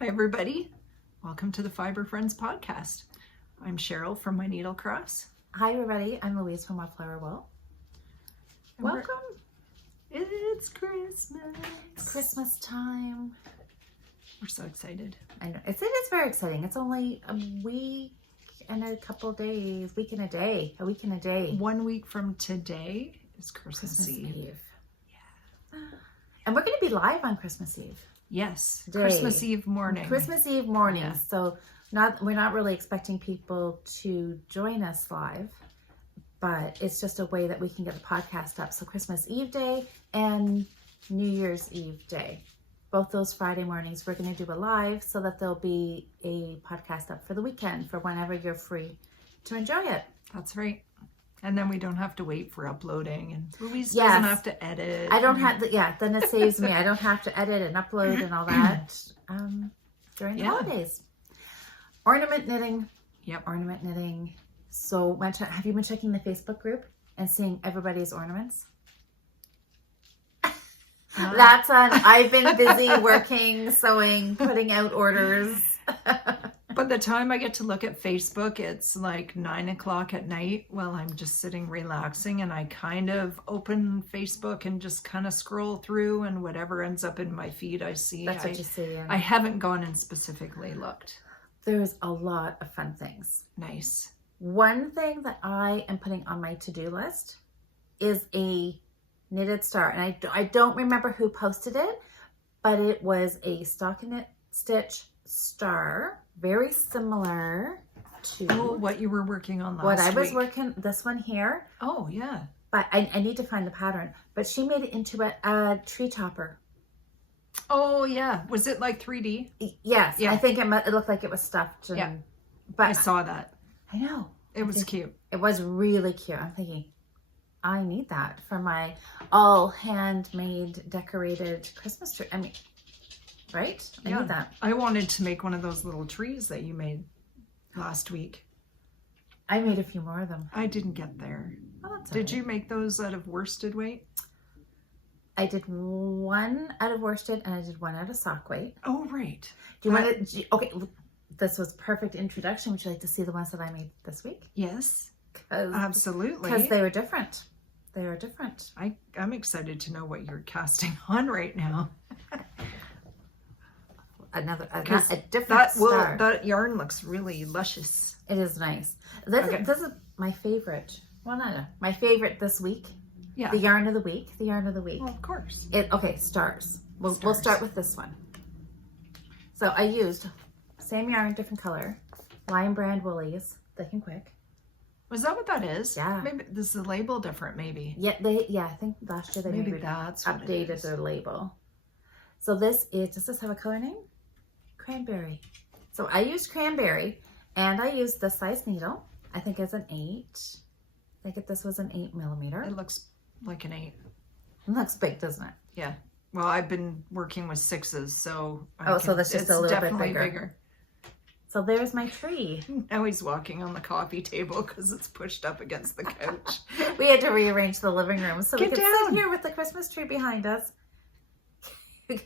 Hi, everybody. Welcome to the Fibre Friends podcast. I'm Cheryl from My Needle Cross. Hi, everybody. I'm Louise from Wildflower Will. Welcome. It's Christmas. It's Christmas time. We're so excited. I know. It is very exciting. It's only a week and a couple days. A week and a day. 1 week from today is Christmas Eve. Yeah. And we're going to be live on Christmas Eve. Yes. Day. Christmas Eve morning. Christmas Eve morning. Yeah. So we're not really expecting people to join us live, but it's just a way that we can get the podcast up. So Christmas Eve day and New Year's Eve day. Both those Friday mornings, we're going to do a live so that there'll be a podcast up for the weekend for whenever you're free to enjoy it. That's right. And then we don't have to wait for uploading, and Louise Yes. doesn't have to edit. I don't have to, then it saves me. I don't have to edit and upload and all that during the holidays. Ornament knitting. Yep. Ornament knitting. So have you been checking the Facebook group and seeing everybody's ornaments? That's on. I've been busy working, sewing, putting out orders. By the time I get to look at Facebook, it's like 9 o'clock at night while I'm just sitting relaxing, and I kind of open Facebook and just kind of scroll through, and whatever ends up in my feed I see. That's what you see. Yeah. I haven't gone and specifically looked. There's a lot of fun things. Nice. One thing that I am putting on my to-do list is a knitted star, and I don't remember who posted it, but it was a stockinette stitch star, very similar to what you were working on last what I was week. working. This one here. Oh yeah. But I need to find the pattern. But she made it into a tree topper. Oh yeah. Was it like 3D? Yes. Yeah. I think it looked like it was stuffed. And, Yeah. But I saw that. I know. It was cute. It was really cute. I'm thinking, I need that for my all handmade decorated Christmas tree. I mean, right? I need that. I wanted to make one of those little trees that you made last week. I made a few more of them. I didn't get there. Oh, that's Did okay. you make those out of worsted weight? I did one out of worsted and I did one out of sock weight. Oh, right. Do you want to? Okay, this was perfect introduction. Would you like to see the ones that I made this week? Yes, 'Cause absolutely. they were different. They are different. I'm excited to know what you're casting on right now. A different star. That yarn looks really luscious. It is nice. This is my favorite. Well, not my favorite this week. Yeah. The yarn of the week. The yarn of the week. Well, of course. Okay, stars. We'll Stars. start with this one. So I used same yarn, different color, Lion Brand woolies, thick and quick. Was that what that is? Yeah. Maybe this is the label different. Maybe. Yeah, I think last year they Maybe maybe that's what it updated is. their label. So does this have a color name? Cranberry. So I used cranberry, and I used this size needle. I think it's an 8. I think this was an 8mm. It looks like an 8. It looks big, doesn't it? Yeah. Well, I've been working with 6s, so So that's just it's a little bit definitely bigger. So there's my tree. Now he's walking on the coffee table because it's pushed up against the couch. We had to rearrange the living room so we Get could down. sit here with the Christmas tree behind us. He's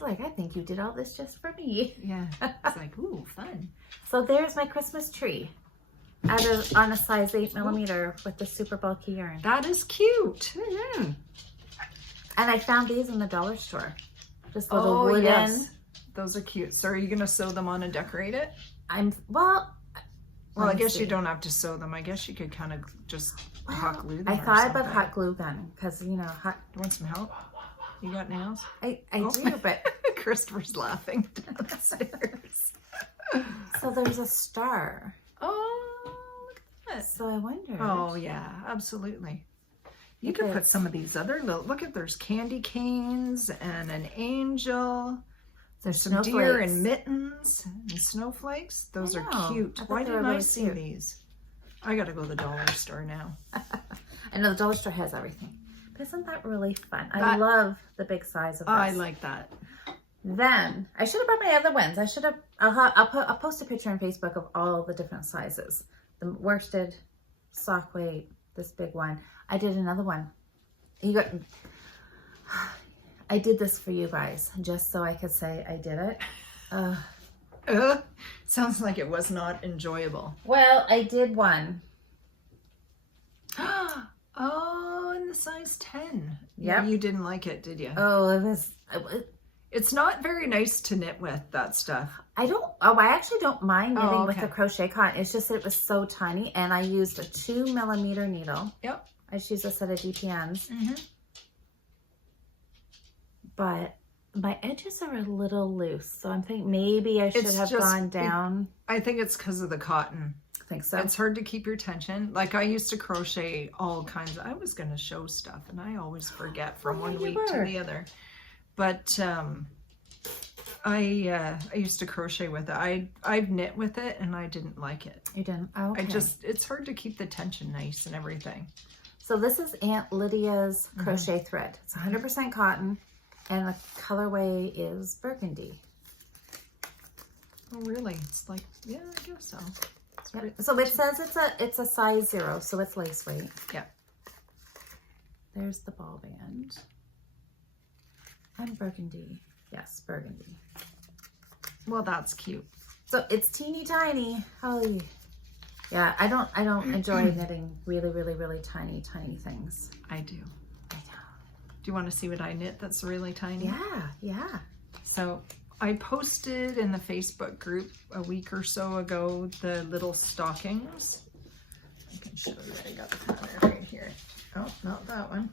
like, I think you did all this just for me. Yeah. It's like, ooh, fun. So there's my Christmas tree on a size 8mm with the super bulky yarn. That is cute. And I found these in the dollar store. Just little Oh, wooden. yes. Those are cute. So are you going to sew them on and decorate it? Well, I guess you don't have to sew them. I guess you could kind of just hot glue them. I or thought about something. hot glue gun because, You want some help? You got nails? I do, but Christopher's laughing downstairs. so there's a star. Oh, look at that. So I wondered. Oh, yeah, absolutely. You could put some of these other little, look at, there's candy canes and an angel. There's some deer snowflakes. and mittens and snowflakes. Those I are know. cute. I thought Why they were didn't I really see cute. these? I gotta go to the dollar store now. I know the dollar store has everything. But isn't that really fun? I That- love the big size of this. I like that. Then I should have brought my other ones. I'll post a picture on Facebook of all the different sizes. The worsted, sock weight, this big one. I did another one. I did this for you guys, just so I could say I did it. Sounds like it was not enjoyable. Well, I did one. Oh, in the size 10. Yep. You didn't like it, did you? Oh, It's not very nice to knit with, that stuff. I actually don't mind knitting with a crochet cotton. It's just that it was so tiny, and I used a 2mm needle. Yep. I just used a set of DPNs. Mm-hmm. But my edges are a little loose, so I'm thinking maybe I should have gone down. I think it's because of the cotton. I think so. It's hard to keep your tension. Like, I used to crochet all kinds of, I was going to show stuff, and I always forget from one week to the other. But I used to crochet with it. I've knit with it, and I didn't like it. You didn't? Oh, okay. It's hard to keep the tension nice and everything. So this is Aunt Lydia's crochet thread. It's 100% cotton, and the colorway is burgundy. Oh, really? It's like, yeah, I guess so. Yep. So it says it's a size 0, so it's lace weight. Yeah. There's the ball band. And burgundy. Yes, burgundy. Well, that's cute. So it's teeny tiny. Oh, yeah. I don't enjoy knitting really, really, really tiny things. I do. Do you want to see what I knit that's really tiny? Yeah, yeah. So I posted in the Facebook group a week or so ago the little stockings. I can show you. I got the pattern right here. Oh, not that one.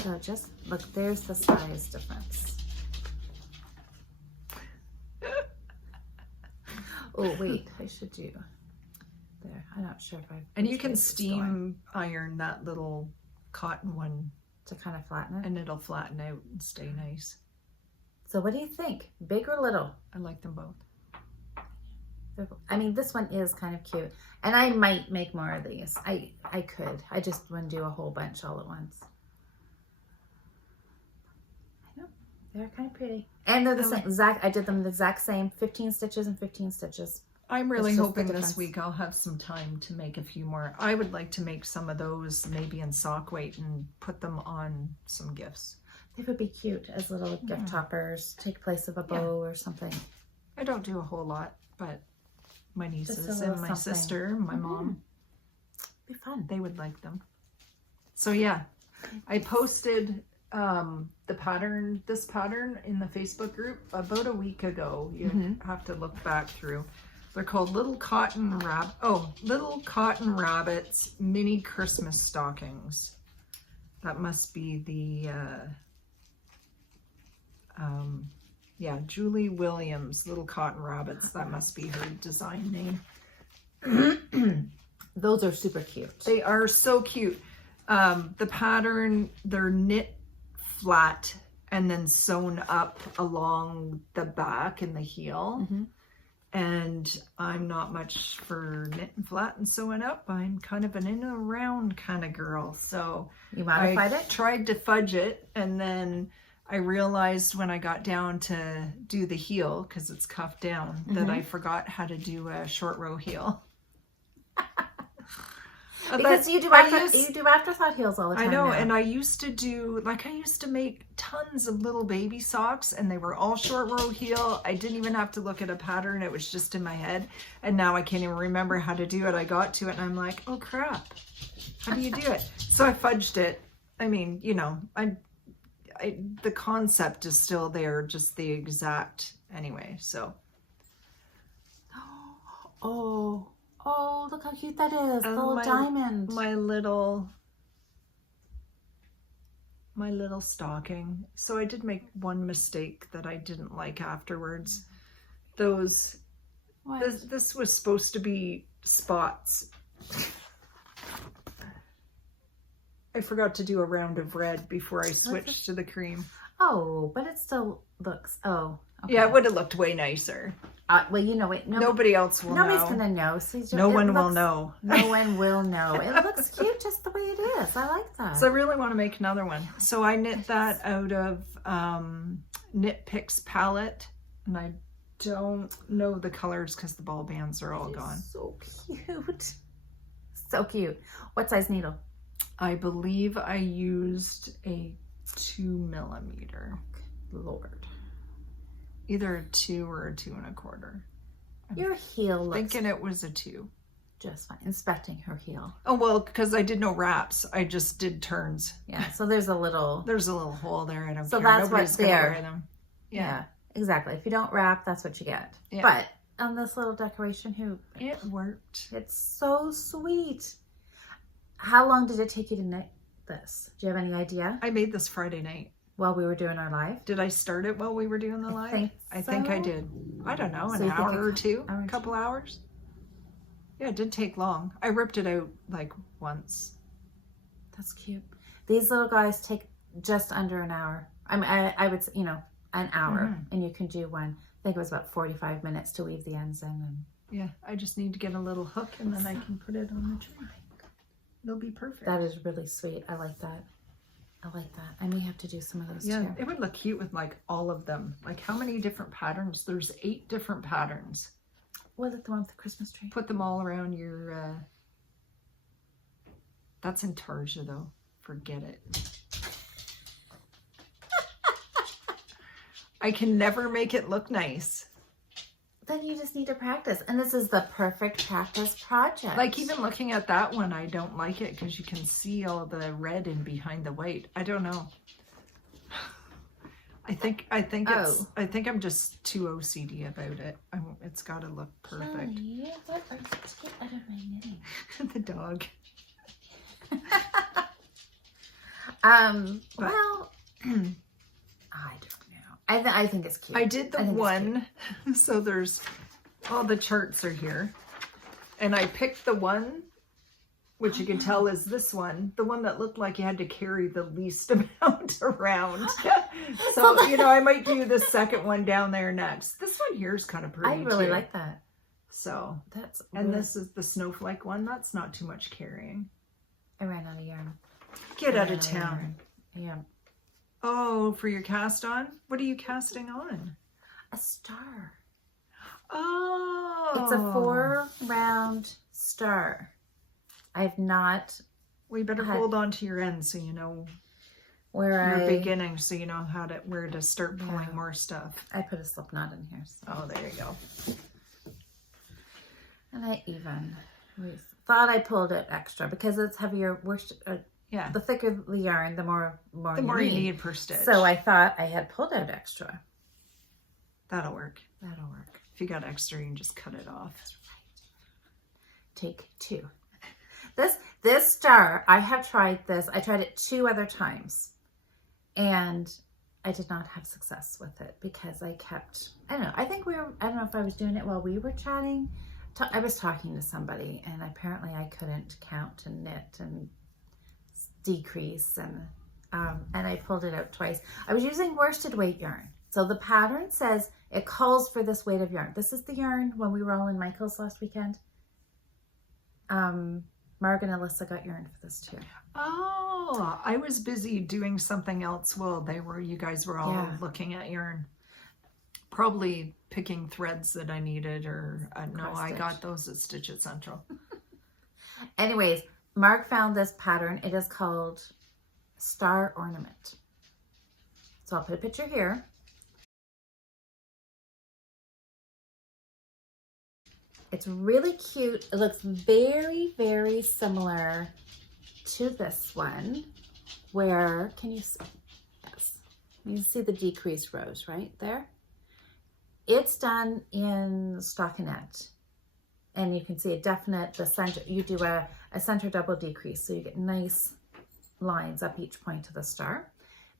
So just look, there's the size difference. Oh wait, I should do there. I'm not sure if I. And you can steam iron that little cotton one to kind of flatten it, and it'll flatten out and stay nice. So what do you think? Big or little? I like them both. I mean, this one is kind of cute, and I might make more of these. I could. I just wouldn't do a whole bunch all at once. I know they're kind of pretty, and they're the same exact. I did them the exact same, 15 stitches and 15 stitches. I'm really hoping this week I'll have some time to make a few more. I would like to make some of those maybe in sock weight and put them on some gifts. They would be cute as little gift toppers, take place of a bow or something. I don't do a whole lot, but my nieces and my sister, my mom, be fun. They would like them. So yeah, I posted this pattern in the Facebook group about a week ago. You have to look back through. They're called Little Cotton Rabbits Mini Christmas Stockings. That must be the Julie Williams Little Cotton Rabbits. That must be her design name. Those are super cute. They are so cute. The pattern, they're knit flat and then sewn up along the back and the heel. And I'm not much for knitting flat and sewing up. I'm kind of an in and around kind of girl. So you modified I tried to fudge it, and then I realized when I got down to do the heel, because it's cuffed down, that I forgot how to do a short row heel. Because you do afterthought heels all the time. I know, now. And I used to make tons of little baby socks, and they were all short row heel. I didn't even have to look at a pattern. It was just in my head. And now I can't even remember how to do it. I got to it and I'm like, oh crap, how do you do it? So I fudged it. I mean, you know, the concept is still there, just the exact anyway, so. Oh, look how cute that is. The little diamond. My little stocking. So I did make one mistake that I didn't like afterwards. This was supposed to be spots. I forgot to do a round of red before I switched to the cream. Oh, but it still looks, okay. Yeah, it would have looked way nicer. Well, you know what? Nobody else will know. Nobody's going to know. So no one will know. No one will know. It looks cute just the way it is. I like that. So I really want to make another one. So I knit that out of Knit Picks palette. And I don't know the colors because the ball bands are all gone. So cute. So cute. What size needle? I believe I used a 2 millimeter. Lord. Either a 2 or a 2 1/4. Your heel looks Thinking it was a 2. just fine. Inspecting her heel. Oh, well, because I did no wraps. I just did turns. Yeah, so there's a little... There's a little hole there. I don't So care. that's Nobody's what's gonna there. wear them. Yeah, exactly. If you don't wrap, that's what you get. Yeah. But on this little decoration hoop, It worked. it's so sweet. How long did it take you to knit this? Do you have any idea? I made this Friday night. While we were doing our live? Did I start it while we were doing the live? I think I so. did. I don't know, So an you think hour or two? hour or A couple hours? Yeah, it didn't take long. I ripped it out like once. That's cute. These little guys take just under an hour. I mean, I would say, an hour, and you can do one. I think it was about 45 minutes to weave the ends in. And Yeah, I just need to get a little hook and then I can put it on the tree. It'll be perfect. that is really sweet. I like that. I like that. And we have to do some of those Yeah, too. it would look cute with like all of them. Like how many different patterns? There's 8 different patterns. Was it the one with the Christmas tree? Put them all around your, that's Intarsia though. Forget it. I can never make it look nice. Then you just need to practice. And this is the perfect practice project. Like even looking at that one, I don't like it because you can see all the red in behind the white. I don't know. I think it's. I think I'm just too OCD about it. It's got to look perfect. Kelly, what are you get out of my knitting? The dog. Well, I don't know. I think it's cute. I did the one, so there's all the charts are here, and I picked the one, which you can tell is this one, the one that looked like you had to carry the least amount around. So I might do the second one down there next. This one here is kind of pretty. I really too. like that. So That's and really... this is the snowflake one. That's not too much carrying. I ran out of yarn. Get out of town. Yeah. Oh, for your cast on? What are you casting on? A star. Oh. It's a 4-round star. I have not... We better hold on to your end so you know where your beginning, so you know where to start pulling more stuff. I put a slip knot in here. So. Oh, there you go. And I thought I pulled it extra because it's heavier. Yeah. The thicker the yarn, the more you need per stitch. So I thought I had pulled out extra. That'll work. That'll work. If you got extra, you can just cut it off. That's right. Take 2. This star, I have tried this. I tried it 2 other times, and I did not have success with it because I kept. I don't know. I don't know if I was doing it while we were chatting. I was talking to somebody, and apparently I couldn't count and knit and decrease, and I pulled it out twice. I was using worsted weight yarn. So the pattern says it calls for this weight of yarn. This is the yarn when we were all in Michael's last weekend. Marg and Alyssa got yarn for this too. Oh, I was busy doing something else while you guys were all looking at yarn. Probably picking threads that I needed, or no, I got those at Stitch It Central. Anyways, Marg found this pattern. It is called Star Ornament. So I'll put a picture here. It's really cute. It looks very, very similar to this one, where, can you see? Yes. You can see the decreased rows right there. It's done in stockinette, and you can see a definite, the center, you do a center double decrease, so you get nice lines up each point of the star,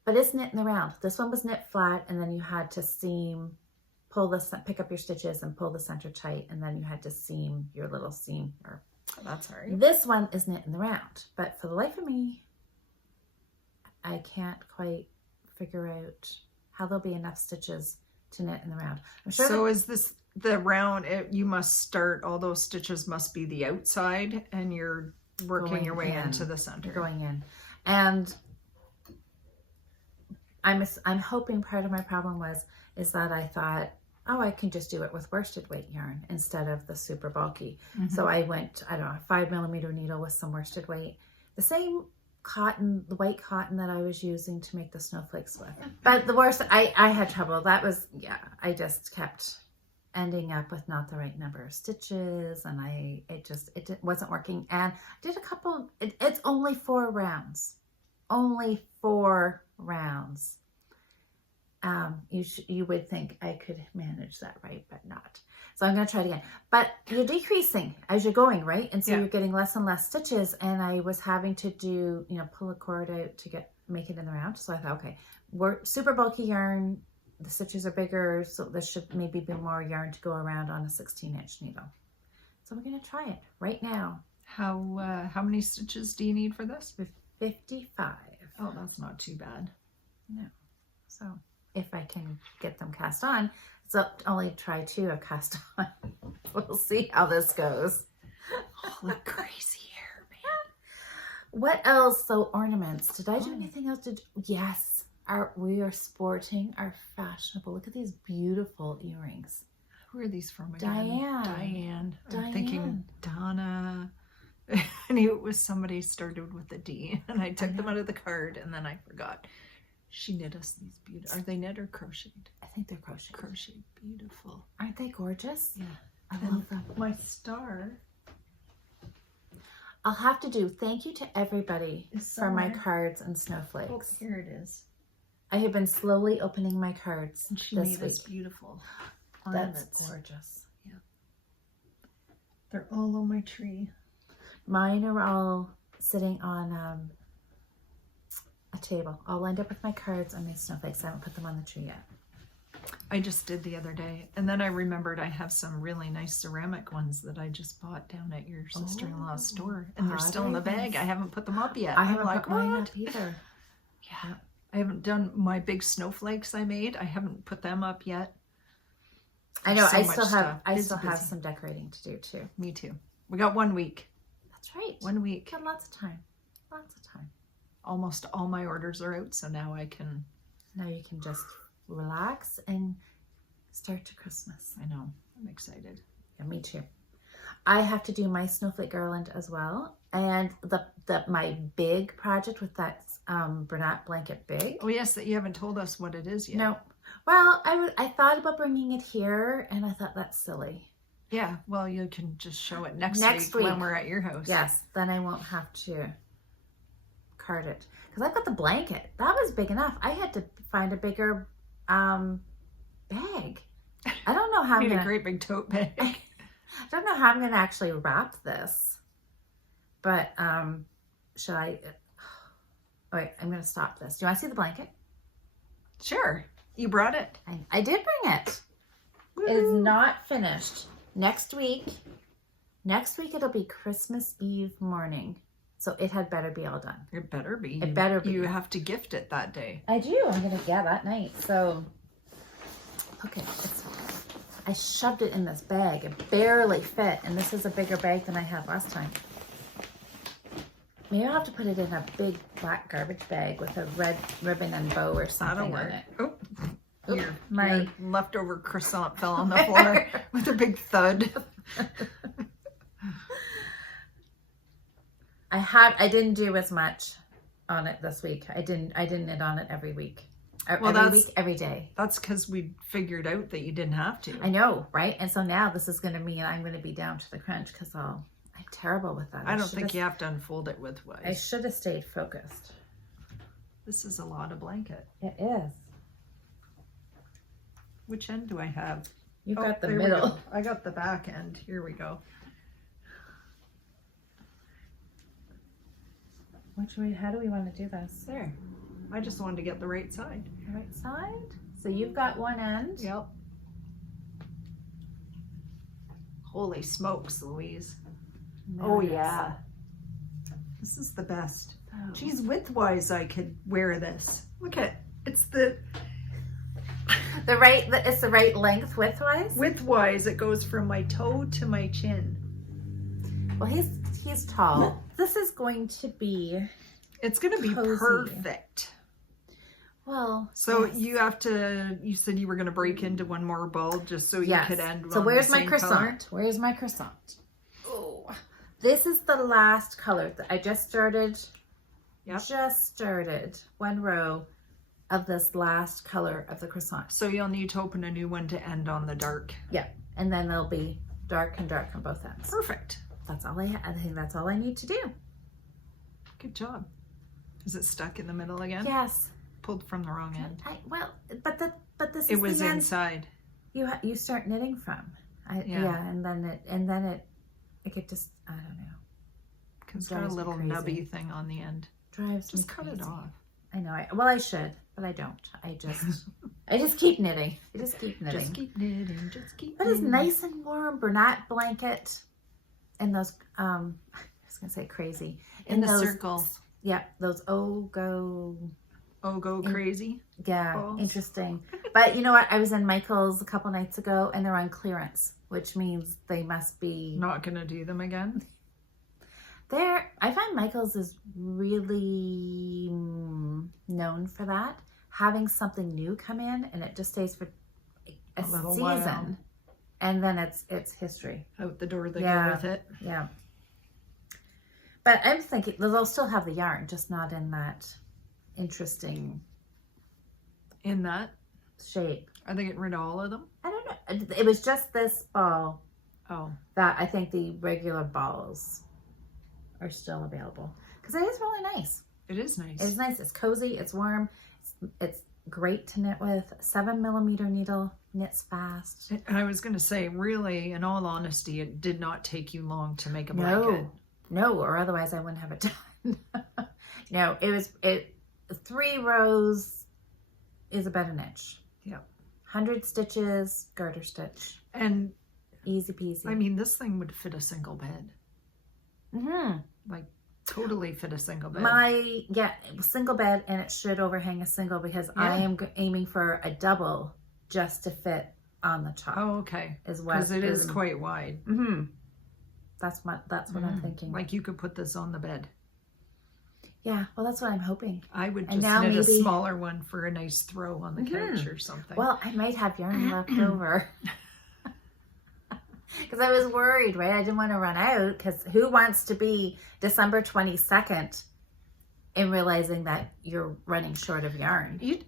but it's knit in the round. This one was knit flat, and then you had to seam, pick up your stitches and pull the center tight, and then you had to seam your little seam. That's all right. This one is knit in the round, but for the life of me, I can't quite figure out how there'll be enough stitches to knit in the round. I'm sure. So is this the round? You must start, all those stitches must be the outside, and you're working your way into the center. You're going in, and I'm hoping part of my problem is that I thought, oh, I can just do it with worsted weight yarn instead of the super bulky. So I went, I don't know, a 5mm needle with some worsted weight. The same cotton, the white cotton that I was using to make the snowflakes with. But the worst, I had trouble. That was, yeah, I just kept ending up with not the right number of stitches, and it wasn't working. And I did a couple, it's only 4 rounds. Only 4 rounds. You would think I could manage that right, but not. So I'm going to try it again. But you're decreasing as you're going, right? And so you're getting less and less stitches. And I was having to do, pull a cord out to make it in the round. So I thought, okay, we're super bulky yarn. The stitches are bigger, so this should maybe be more yarn to go around on a 16-inch needle. So we're going to try it right now. How many stitches do you need for this? 55. Oh, that's not too bad. No. So if I can get them cast on, so only try 2 of cast on. We'll see how this goes. Oh, look crazy hair, man. What else? So ornaments. Did I do anything else? Yes. We are sporting our fashionable. Look at these beautiful earrings. Who are these from again? Diane. I'm thinking Donna. I knew it was somebody started with a D, and I took them out of the card, and then I forgot. She knit us these beautiful. Are they knit or crocheted? I think they're crocheted. Crocheted, beautiful. Aren't they gorgeous? Yeah, I love them. My star. I'll have to do thank you to everybody for my cards and snowflakes. Oh, here it is. I have been slowly opening my cards And she this made week. us beautiful. That's Ornaments. gorgeous. Yeah. They're all on my tree. Mine are all sitting on a table. I'll end up with my cards and my snowflakes. I haven't put them on the tree yet. I just did the other day. And then I remembered I have some really nice ceramic ones that I just bought down at your sister-in-law's store. And they're still in the bag. I haven't put them up yet. I haven't like, put mine up either. Yeah. I haven't done my big snowflakes I made. I haven't put them up yet. I know. There's I so still much have stuff. some decorating to do too. Me too. We got 1 week. That's right. 1 week. Got lots of time. Lots of time. Almost all my orders are out, so now I can. Now you can just relax and start to Christmas. I know. I'm excited. Yeah, me too. I have to do my snowflake garland as well, and my big project with that Bernat blanket big. Oh yes, that you haven't told us what it is yet. No. Well, I thought about bringing it here, and I thought that's silly. Yeah. Well, you can just show it next Next week week. when we're at your house. Yes, then I won't have to card it because I've got the blanket. That was big enough. I had to find a bigger bag. I don't know how I'm Need gonna. a great big tote bag. I don't know how I'm gonna actually wrap this, but should I? All right, I'm gonna stop this. Do you want to see the blanket? Sure. You brought it. I did bring it. It is not finished. Next week it'll be Christmas Eve morning, so it had better be all done. It better be. It better be. You have to gift it that day. I do. I'm gonna that night. So okay, I shoved it in this bag. It barely fit, and this is a bigger bag than I had last time. Maybe I'll have to put it in a big black garbage bag with a red ribbon and bow or something That'll on work. it. Oh, My your leftover croissant fell on the floor with a big thud. I didn't do as much on it this week. I didn't knit on it every week. Every day. That's because we figured out that you didn't have to. I know, right? And so now this is going to mean I'm going to be down to the crunch because I'm terrible with that. I don't think you have to unfold it with width. I should have stayed focused. This is a lot of blanket. It is. Which end do I have? You've got the there we middle. go. I got the back end. Here we go. How do we want to do this? There. I just wanted to get the right side. The right side? So you've got one end. Yep. Holy smokes, Louise. Oh yeah. This is the best. Oh. Geez, width-wise I could wear this. Look at it's It's the right length width-wise? width-wise it goes from my toe to my chin. Well, he's tall. This is going to be It's going to be cozy. perfect. Well, So yes. you said you were going to break into one more bulb just so you could end So on where's the my same croissant? color. Where's my croissant? Oh, this is the last color that I just started Yep. just started one row of this last color of the croissant. So you'll need to open a new one to end on the dark. Yeah, and then they'll be dark and dark on both ends. Perfect. That's all I think that's all I need to do. Good job. Is it stuck in the middle again? Yes. Pulled from the wrong end. But this is It was the end inside. you start knitting from. Yeah. And then it could just, I don't know. It's got a Drives me little crazy. nubby thing on the end. Drives Just me cut crazy. it off. I know. I should, but I don't. I just keep knitting. I just keep knitting. Just keep knitting. Just keep But it's knitting. nice and warm. Bernat blanket and those I was gonna say crazy. In the those, circles. Yeah, those Oh, go crazy. yeah, balls. interesting. But you know what? I was in Michael's a couple nights ago and they're on clearance, which means they must be Not gonna do them again. I find Michael's is really known for that. Having something new come in and it just stays for a little season. while. And then it's history. Out the door they Yeah. go with it. Yeah. But I'm thinking they'll still have the yarn, just not in that interesting In that, shape. are they getting rid of all of them? I don't know. It was just this ball Oh, that I think the regular balls are still available. Because it is really nice. it is nice. It's nice. It's cozy. It's warm. It's great to knit with. 7mm needle. Knits fast. And I was gonna say, really, in all honesty, it did not take you long to make a blanket. No, or otherwise I wouldn't have it done. No, it 3 rows is about an inch. Yep. 100 stitches, garter stitch. And Easy peasy. I mean, this thing would fit a single bed. Like, totally fit a single bed. Single bed, and it should overhang a single because I am aiming for a double just to fit on the top. Oh, okay. Is what Because it is quite wide. That's what I'm thinking. Like, you could put this on the bed. Yeah, well, that's what I'm hoping. I would And just now knit a maybe- smaller one for a nice throw on the couch or something. Well, I might have yarn left over. Because I was worried, right? I didn't want to run out because who wants to be December 22nd and realizing that you're running short of yarn? It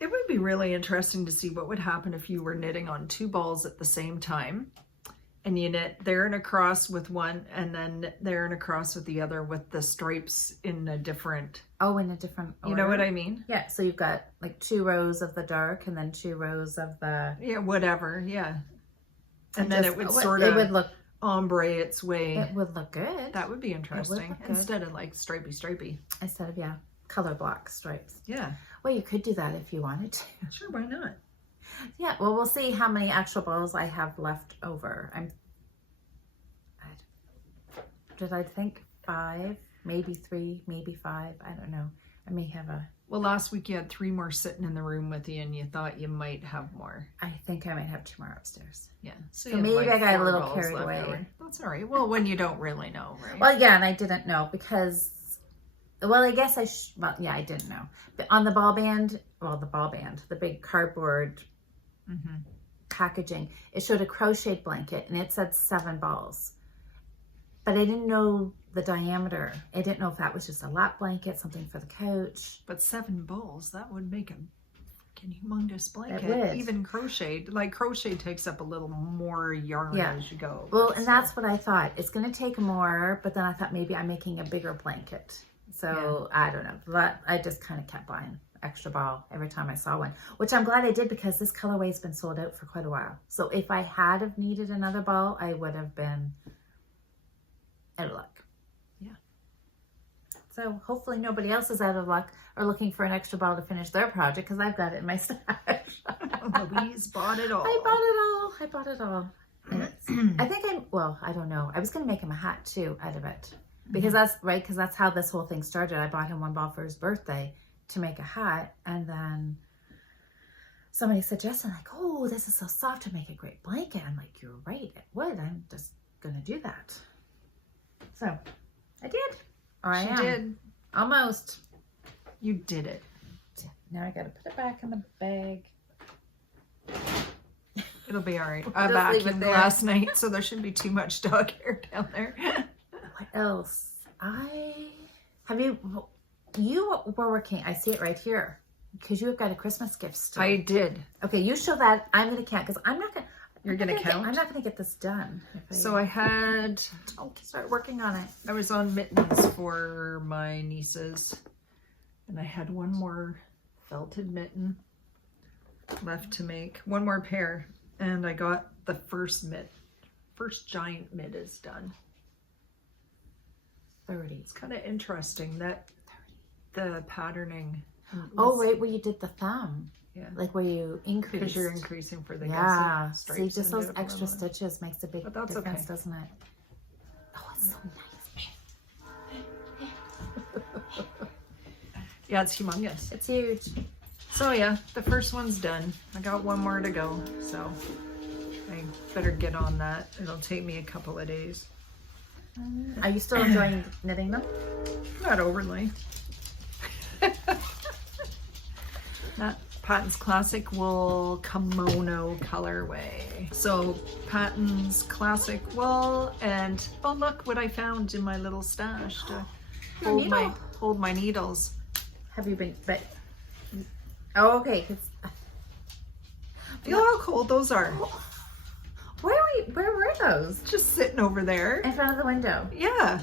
would be really interesting to see what would happen if you were knitting on 2 balls at the same time. And you knit there and across with one, and then there and across with the other with the stripes in a different... Oh, in a different order? You know what I mean? Yeah, so you've got like 2 rows of the dark and then 2 rows of the... Yeah, whatever, yeah. And then it would sort It of would look... ombre its way. It would look good. That would be interesting. look good. Instead of like stripey. Instead of, color block stripes. Yeah. Well, you could do that if you wanted to. Sure, why not? Yeah, well, we'll see how many actual balls I have left over. Did I think 5? Maybe 3, maybe 5. I don't know. I may have Well, last week you had 3 more sitting in the room with you, and you thought you might have more. I think I might have 2 more upstairs. Yeah. So you have, maybe I got a 4 little balls carried left away. over. That's all right. Well, when you don't really know, right? Well, yeah, and I didn't know because, well, I guess I didn't know. But on the the big cardboard packaging, it showed a crocheted blanket and it said 7 balls. But I didn't know the diameter. I didn't know if that was just a lap blanket, something for the couch. But 7 balls, that would make a freaking humongous blanket. It would. Even crocheted. Like, crochet takes up a little more yarn as you go. Well, and that's what I thought. It's going to take more, but then I thought maybe I'm making a bigger blanket. So I don't know. But I just kind of kept buying extra ball every time I saw one, which I'm glad I did because this colorway has been sold out for quite a while. So if I had have needed another ball, I would have been out of luck. Yeah. So hopefully nobody else is out of luck or looking for an extra ball to finish their project because I've got it in my stash. Louise bought it all. I bought it all. And I think I don't know. I was going to make him a hat too out of it. Because that's how this whole thing started. I bought him 1 ball for his birthday to make a hat. And then somebody suggested, like, oh, this is so soft to make a great blanket. I'm like, you're right, it would. I'm just going to do that. So I did. Or I am. She did. Almost. You did it. Now I got to put it back in the bag. It'll be all right. I Just leave it vacuumed there. last night, so there shouldn't be too much dog hair down there. What else? I You were working, I see it right here, because you have got a Christmas gift still. I did. Okay, you show that. I'm going to count, because I'm not going to. You're going to count? I'm not going to get this done. So I had... Don't start working on it. I was on mittens for my nieces. And I had one more felted mitten left to make. One more pair. And I got the first giant mitt is done. 30. It's kind of interesting that the patterning. Oh, right, where you did the thumb. Yeah. Like where you increased. Because you're increasing for the yeah. stripes. See, just and those it extra around. stitches makes a big But that's difference, okay. doesn't it? Oh, it's so nice. Yeah, it's humongous. It's huge. So yeah, the first one's done. I got one more to go, so I better get on that. It'll take me a couple of days. Are you still enjoying knitting them? Not overly. That Patton's Classic Wool Kimono colorway. So Patton's Classic Wool, and oh look what I found in my little stash to hold my needles. Have you been? Oh, okay. Feel how cold those are. Where were those? Just sitting over there. In front of the window. Yeah.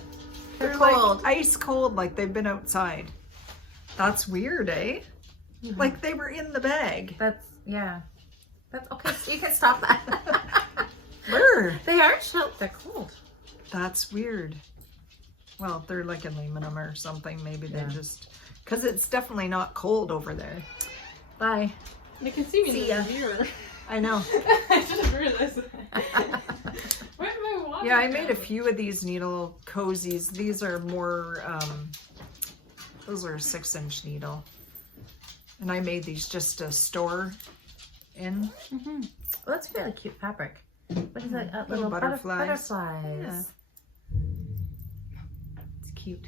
They're like cold. ice cold, like they've been outside. That's weird, eh? Mm-hmm. Like they were in the bag. That's okay. You can stop that. Brr. They are chilled. They're cold. That's weird. Well, they're like aluminum or something. Maybe they just, because it's definitely not cold over there. Bye. They can see me See in ya. the mirror. I know. I just realized that. Where's my water? Yeah, I made a few of these needle cozies. These are more, those are a 6-inch needle. And I made these just to store in. Mm-hmm. Well, that's really cute fabric. What is that? Little butterflies. Butterflies. It's cute.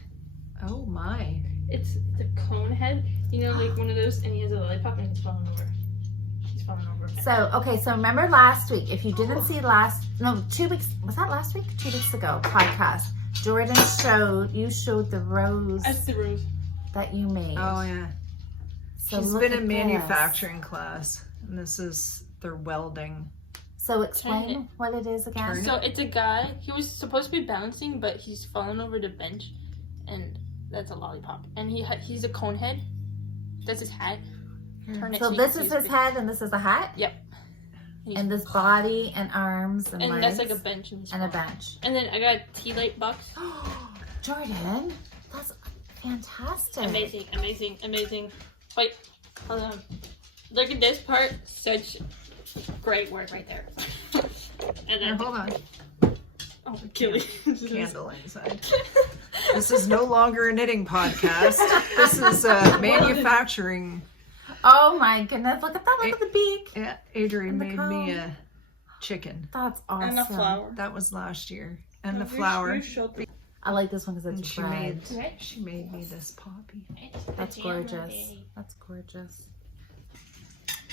Oh my. It's the cone head. You know, like one of those, and he has a lollipop and he's falling over. He's falling over. So remember last week, if you didn't see 2 weeks, was that last week? 2 weeks ago, podcast. Jordan showed the rose That's the rose. that you made. Oh yeah. So She's look been at in this. manufacturing class, and this is their welding. So explain what it is again. So it's a guy. He was supposed to be bouncing, but he's fallen over the bench, and that's a lollipop. And he's a cone head. That's his hat. Turn it So you this can is see his head, and this is the hat. Yep. And this body and arms and And legs. that's like a bench. And and a bench. And then I got a tea light box. Jordan, that's fantastic. Amazing, amazing, amazing. Wait, hold on. Look at this part. Such great work right there. And then, Hold on. oh, Killy. Candle inside. This is no longer a knitting podcast. This is a manufacturing. Oh my goodness! Look at that! Look at the beak. Yeah, Adrian And the made me a chicken. That's awesome. And a flower. That was last year. And the You flower. showed me. I like this one because And it's she red. made me this poppy. That's Pajama gorgeous. day. That's gorgeous.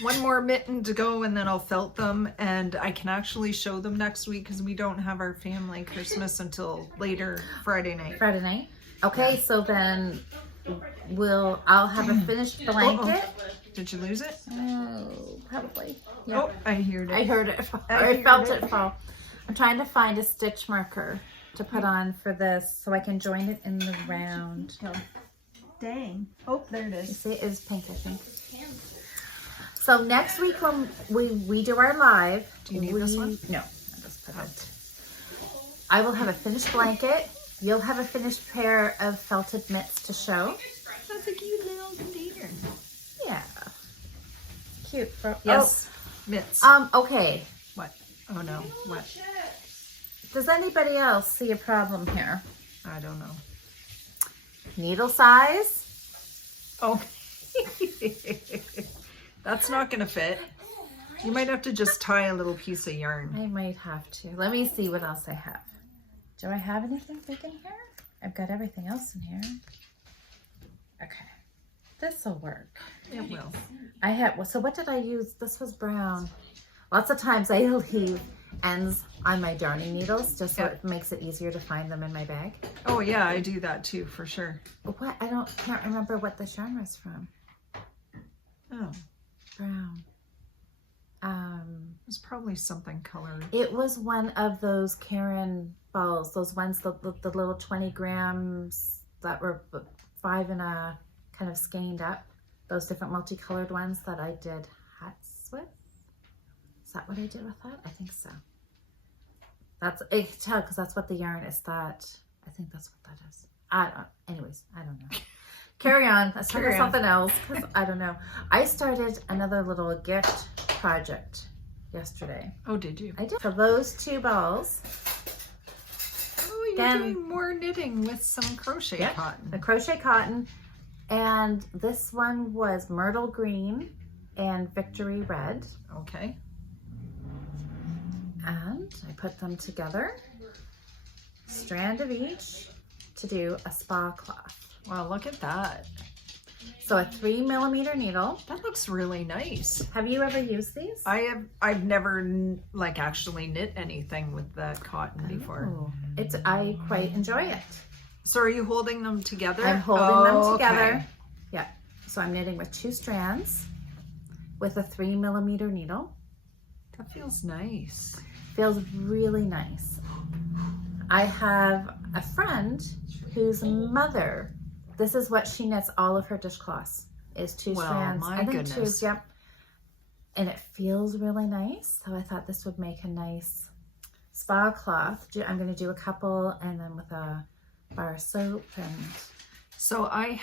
One more mitten to go, and then I'll felt them, and I can actually show them next week because we don't have our family Christmas until later Friday night. Friday night. Okay, so then I'll have a finished blanket. Did you lose it? Oh, probably. Yeah. Oh, I heard it. I heard it. I I felt heard it fall. I'm trying to find a stitch marker to put on for this so I can join it in the round. Oh, dang. Oh, there it You is. see, it is pink, I think. So next week when we do our live, Do you need this one? No, I'll just put it. I will have a finished blanket. You'll have a finished pair of felted mitts to show. That's a cute little container. Yeah, cute. Yes, mitts. Okay. What? Oh no, what? Does anybody else see a problem here? I don't know. Needle size? Oh. That's not gonna fit. You might have to just tie a little piece of yarn. I might have to. Let me see what else I have. Do I have anything big in here? I've got everything else in here. Okay. This'll work. It will. So what did I use? This was brown. Lots of times I leave ends on my darning needles just so it makes it easier to find them in my bag. Oh yeah, I do that too, for sure. What? Can't remember what this yarn was from. Oh. Brown. It's probably something colored. It was one of those Karen balls, those ones, the little 20 grams that were 5 and a kind of skeined up. Those different multicolored ones that I did hats with. Is that what I did with that? I think so. That's, I can tell because that's what the yarn is that, I think that's what that is. Anyways, I don't know. Carry on. Let's talk about something else because I don't know. I started another little gift project yesterday. Oh, did you? I did. For those 2 balls. Oh, you're doing more knitting with some crochet cotton. The crochet cotton. And this one was Myrtle Green and Victory Red. Okay. And I put them together, strand of each, to do a spa cloth. Wow, look at that. So a 3mm needle. That looks really nice. Have you ever used these? I've never like actually knit anything with that cotton before. I quite enjoy it. So are you holding them together? I'm holding them together. Okay. Yeah. So I'm knitting with 2 strands with a 3mm needle. That feels nice. Feels really nice. I have a friend whose mother, this is what she knits all of her dishcloths, is 2 strands. My I think goodness. 2, yep. And it feels really nice. So I thought this would make a nice spa cloth. I'm going to do a couple and then with a bar soap. And so I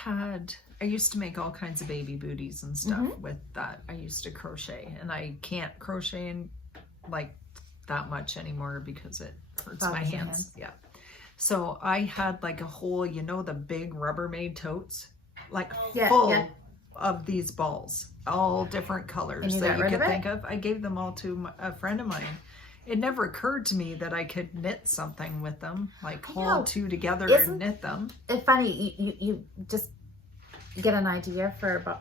used to make all kinds of baby booties and stuff with that. I used to crochet, and I can't crochet in like that much anymore because it hurts my hands. Yeah. So I had like a whole, you know, the big Rubbermaid totes, like full of these balls, all different colors that you could think of. I gave them all to a friend of mine. It never occurred to me that I could knit something with them, like hold 2 together and knit them. It's funny, you just get an idea for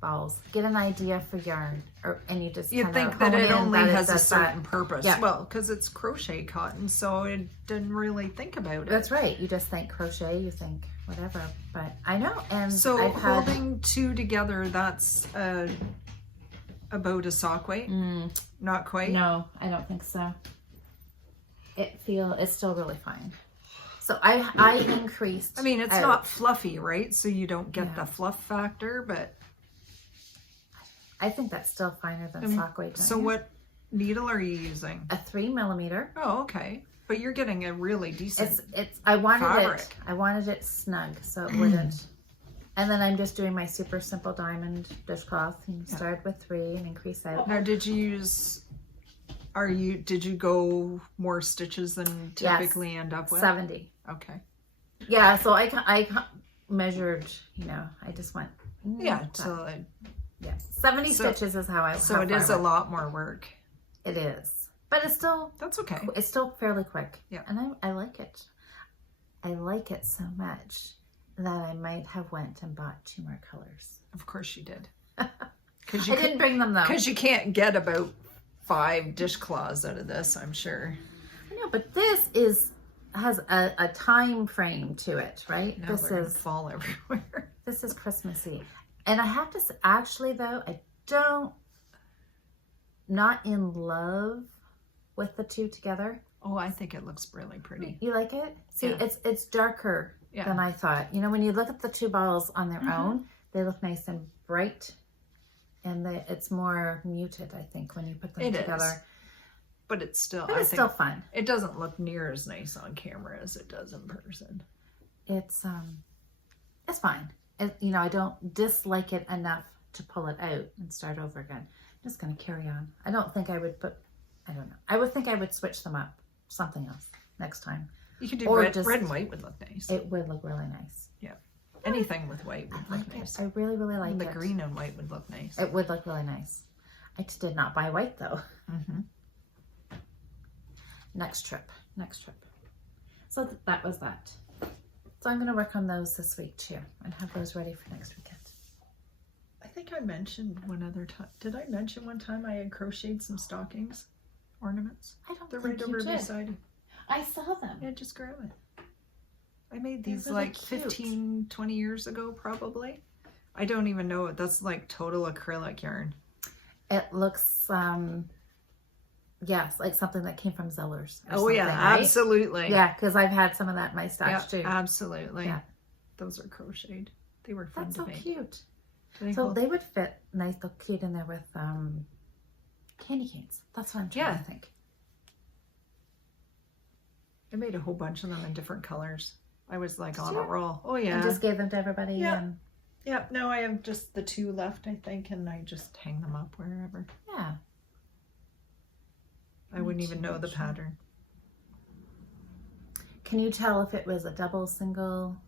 balls, get an idea for yarn, and you just you think that it only has a certain purpose. Yeah. Well, because it's crochet cotton, so it didn't really think about it. That's right. You just think crochet, you think whatever. But I know, and so holding 2 together, that's about a sock weight. Not quite. No, I don't think so. It's still really fine. So I increased. I mean, it's not fluffy, right? So you don't get the fluff factor, but I think that's still finer than sock weight. So what needle are you using? A 3mm. Oh, okay. But you're getting a really decent I wanted fabric. I wanted it snug so it wouldn't. And then I'm just doing my super simple diamond dishcloth. And start with 3 and increase out. Now, did you go more stitches than typically end up with? 70. Okay. Yeah, so I measured, you know, I just went. So 70 stitches is how I. So it is a lot more work. It is, but it's still. That's okay. It's still fairly quick. Yeah, and I like it. I like it so much that I might have went and bought 2 more colors. Of course you did. Because I didn't bring them though. Because you can't get about 5 dishcloths out of this, I'm sure. I know, but this has a time frame to it, right? Now this is fall everywhere. This is Christmassy. And I have to say, actually though, not in love with the 2 together. Oh, I think it looks really pretty. You like it? See, it's darker than I thought. You know, when you look at the 2 balls on their own, they look nice and bright. And it's more muted, I think, when you put them together. But it's still, still fun. It doesn't look near as nice on camera as it does in person. It's fine. You know, I don't dislike it enough to pull it out and start over again. I'm just going to carry on. I don't think I would I don't know. I would think I would switch them up. Something else next time. You could do red and white would look nice. It would look really nice. Yeah. Anything with white would look nice. I really, really like it. The green and white would look nice. It would look really nice. I just did not buy white though. Next trip. So that was that. So I'm going to work on those this week too and have those ready for next weekend. I think I mentioned one other time. Did I mention one time I had crocheted some stockings? Ornaments. I don't They're think right you over did. beside you. I saw them. Yeah, just grab it. I made They're these really like cute. 15, 20 years ago, probably. I don't even know it. That's like total acrylic yarn. It looks, yes, like something that came from Zellers. Or Oh yeah, something, right? absolutely. Yeah, because I've had some of that in my stash Yeah, too. absolutely. Yeah. Those are crocheted. They were fun That's to so make. cute. Do they So hold- they would fit nice, look cute in there with candy canes. That's what I'm trying Yeah. to think. I made a whole bunch of them in different colors. I was like on a Sure. roll. Oh yeah. And just gave them to everybody. Yeah. And Yeah, no, I have just the 2 left, I think, and I just hang them up wherever. yeah. I wouldn't even know the Sure. pattern. Can you tell if it was a double, single,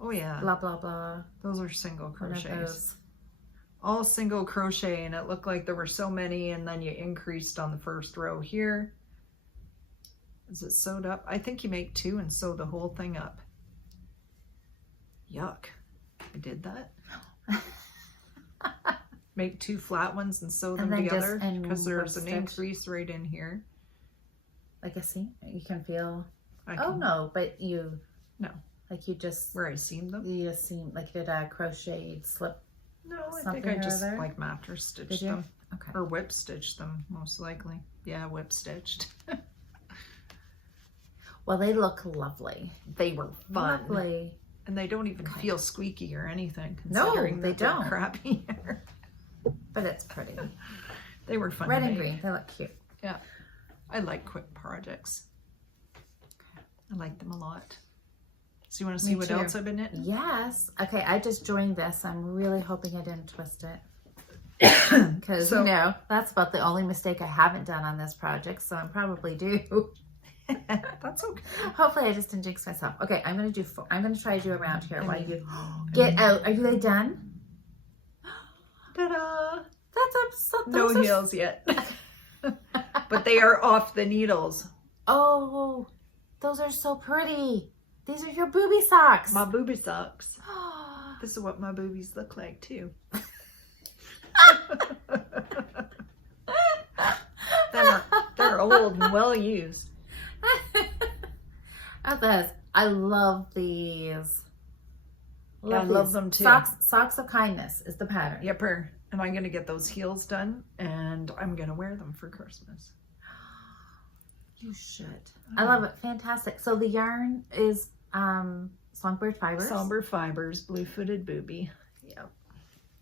Oh yeah, blah, blah, blah? those are single One of crochets. those. All single crochet, and it looked like there were so many, and then you increased on the first row here. Is it sewed up? I think you make 2 and sew the whole thing up. Yuck. I did that. Make 2 flat ones and sew them And then just together in because there's whip an stitch. increase right in here. Like I see, you can feel. I Oh can- no, but you. No. Like you just. Where I seamed them? You just seem like you did a crocheted slip. No, I think Something I or just other? like mattress stitched Did you? them. Okay. Or whip stitched them, most likely. Yeah, whip stitched. Well, they look lovely. They were fun. Lovely. And they don't even Okay. feel squeaky or anything. No, Considering they that they're don't. crappy. But it's pretty. They were fun Red to and make. green. They look cute. I like quick projects. I like them a lot. So you want to see Me what too. else I've been knitting? Yes. Okay, I just joined this. I'm really hoping I didn't twist it. Because, So- you know, that's about the only mistake I haven't done on this project. So I'm probably due. That's okay. Hopefully I just didn't jinx myself. Okay, I'm going to do, I'm going to try to do around here while you And get out. Are you guys done? Ta-da! That's up. No heels yet. But they are off the needles. Oh, those are so pretty. These are your booby socks. My booby socks. This is what my boobies look like too. they're old and well used. I love these. Yeah, I love these. them too. Socks of kindness is the pattern. Yepper. And I'm gonna get those heels done and I'm gonna wear them for Christmas. You should. I love it. Fantastic. So the yarn is Songbird Fibers. Somber fibers, blue-footed booby. Yep.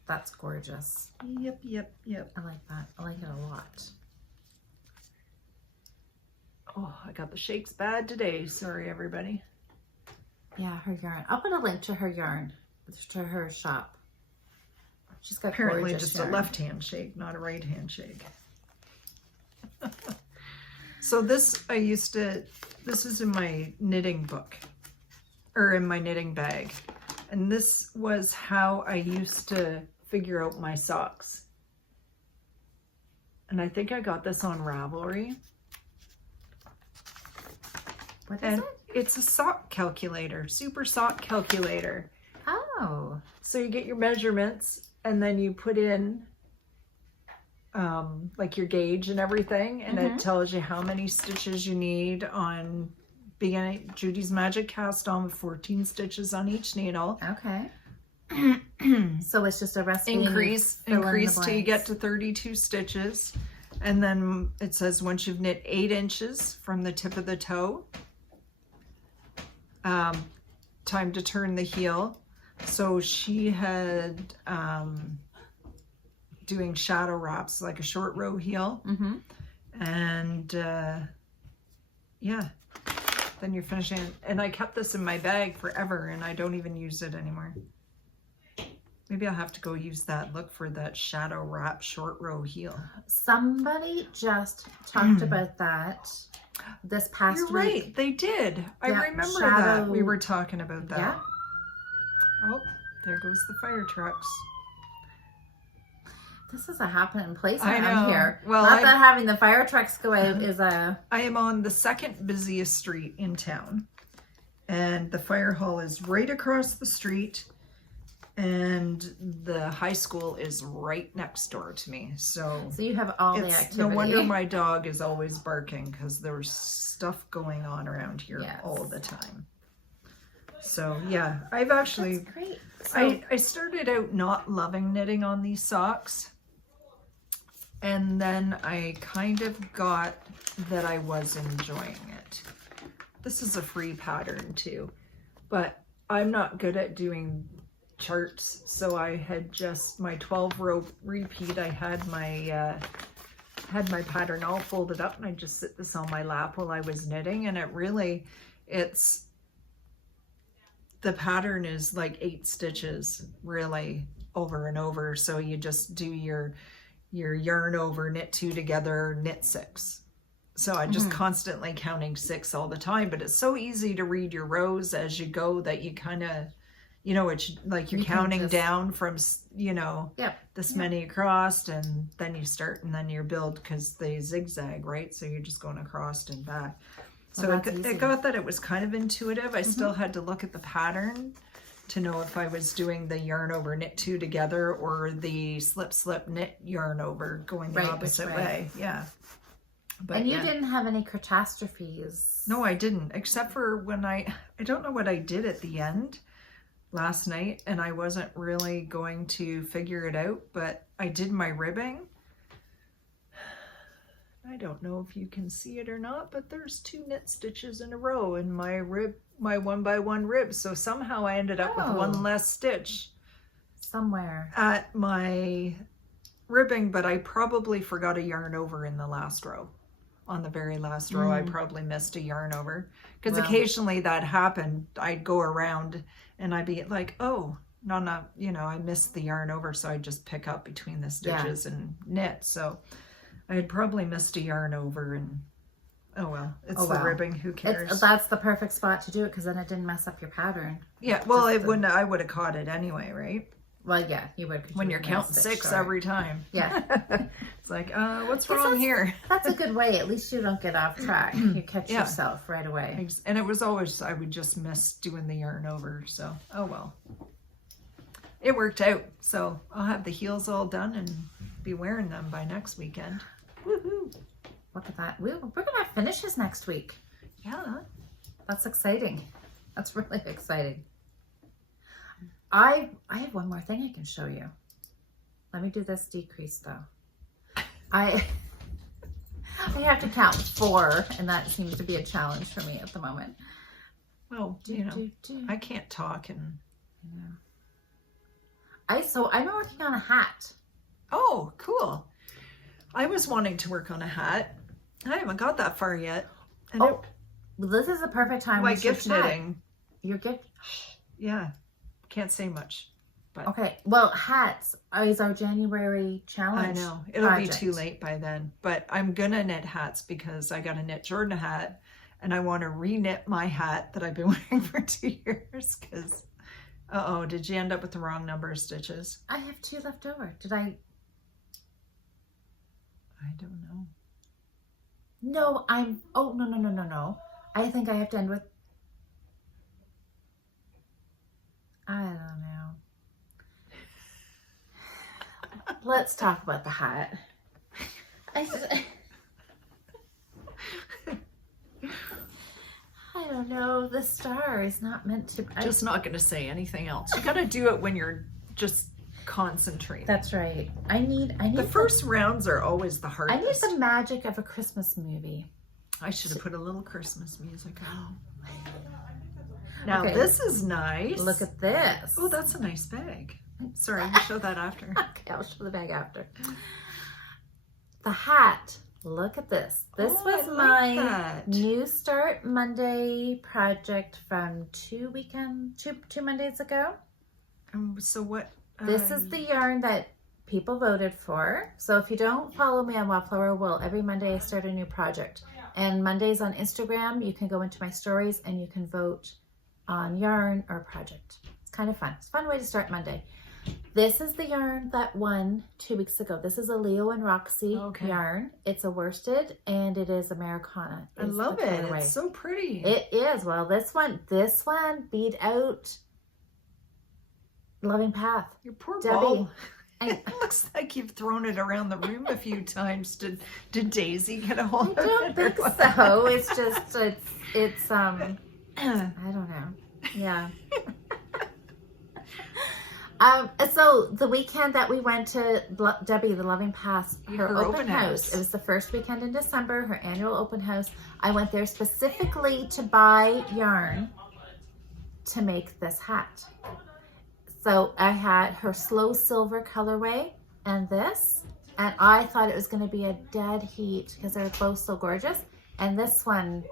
That's gorgeous. Yep. I like that. I like it a lot. Oh, I got the shakes bad today. Sorry, everybody. Yeah, her yarn. I'll put a link to her yarn, to her shop. She's got Apparently gorgeous just yarn. a left-hand shake, not a right-hand shake. So this, this is in my knitting book, or in my knitting bag. And this was how I used to figure out my socks. And I think I got this on Ravelry. What is And it? it's a sock calculator, super sock calculator. Oh. So you get your measurements and then you put in like your gauge and everything, and it tells you how many stitches you need on beginning Judy's Magic Cast On with 14 stitches on each needle. Okay. So it's just a recipe. Increase and you fill in the till you get blanks. to 32 stitches. And then it says once you've knit 8 inches from the tip of the toe, time to turn the heel. So she had doing shadow wraps, like a short row heel. And yeah, then you're finishing it. And I kept this in my bag forever and I don't even use it anymore. Maybe I'll have to go use that, look for that shadow wrap short row heel. Somebody just talked about that this past You're week. right, they did. I Yeah, remember shadow- that. We were talking about that. Yeah. Oh, there goes the fire trucks. This is a happening place I around know. here. Well, Not I'm- that having the fire trucks go out is a... I am on the second busiest street in town. And the fire hall is right across the street. and the high school is right next door to me. So So you have all the it's activity. no wonder my dog is always barking, because there's stuff going on around here Yes. all the time. So yeah, I've actually, That's great. So, I started out not loving knitting on these socks. And then I kind of got that I was enjoying it. This is a free pattern too, but I'm not good at doing charts. So I had just my 12 row repeat. I had my pattern all folded up, and I just sit this on my lap while I was knitting. And the pattern is like 8 stitches really over and over. So you just do your yarn over, knit 2 together, knit 6. So I'm just constantly counting 6 all the time, but it's so easy to read your rows as you go that you kind of, you know, it's like you're counting down from, you know, this many across, and then you start, and then you build, because they zigzag, right? So you're just going across and back. So it got that it was kind of intuitive. I still had to look at the pattern to know if I was doing the yarn over, knit 2 together, or the slip slip knit yarn over, going the opposite way. Yeah. But and you didn't have any catastrophes. No, I didn't, except for when I don't know what I did at the end last night, and I wasn't really going to figure it out, but I did my ribbing. I don't know if you can see it or not, but there's 2 knit stitches in a row in my 1x1 rib. So somehow I ended up with 1 less stitch somewhere at my ribbing, but I probably forgot a yarn over in the last row. On the very last row, I probably missed a yarn over, because occasionally that happened. I'd go around and I'd be like, oh, no, you know, I missed the yarn over. So I just pick up between the stitches and knit. So I had probably missed a yarn over, and oh well, it's the ribbing, who cares? That's the perfect spot to do it, because then it didn't mess up your pattern. Yeah, well, it wouldn't. I would have caught it anyway, right? Well, yeah, you would. When you're counting 6 every time. Yeah. It's like, what's wrong here? That's a good way. At least you don't get off track. You catch yourself right away. And it was always, I would just miss doing the yarn over. So, oh well. It worked out. So I'll have the heels all done and be wearing them by next weekend. Woohoo. Look at that. We're going to finish his next week. Yeah. That's exciting. That's really exciting. I have one more thing I can show you. Let me do this decrease though. I have to count 4, and that seems to be a challenge for me at the moment. Well, you know, I can't talk, and So I'm working on a hat. Oh, cool. I was wanting to work on a hat. I haven't got that far yet. And this is the perfect time. My gift knitting. Your gift? Yeah. Can't say much. But okay. Well, hats is our January challenge. I know. It'll be too late by then. But I'm going to knit hats, because I got a knit Jordan a hat, and I want to re-knit my hat that I've been wearing for 2 years, because, did you end up with the wrong number of stitches? I have 2 left over. Did I? I don't know. No, no. I think I have to end with, I don't know. Let's talk about the hat. I don't know. The star is not meant to. Just not going to say anything else. You got to do it when you're just concentrating. That's right. I need the first rounds are always the hardest. I need the magic of a Christmas movie. I should have put a little Christmas music on. Now this is nice. Look at this. Oh, that's a nice bag. Sorry, we'll show that after. Okay, I'll show the bag after. The hat. Look at this. This was my New Start Monday project from 2 Mondays ago. So what? This is the yarn that people voted for. So if you don't follow me on Wildflower Wool, every Monday I start a new project. And Mondays on Instagram, you can go into my stories and you can vote on yarn or project. It's kind of fun. It's a fun way to start Monday. This is the yarn that won 2 weeks ago. This is a Leo and Roxy yarn. It's a worsted and it is Americana. I love it. It's so pretty. It is. Well, this one beat out Loving Path. Your poor Debbie. ball. I It looks like you've thrown it around the room a few times. Did Daisy get a hold of don't it? think or what? so. It's just, it's I don't know. Yeah. So the weekend that we went to Debbie, the Loving Path, her open house. It was the first weekend in December, her annual open house. I went there specifically to buy yarn to make this hat. So I had her slow silver colorway and this, and I thought it was going to be a dead heat because they're both so gorgeous. And this one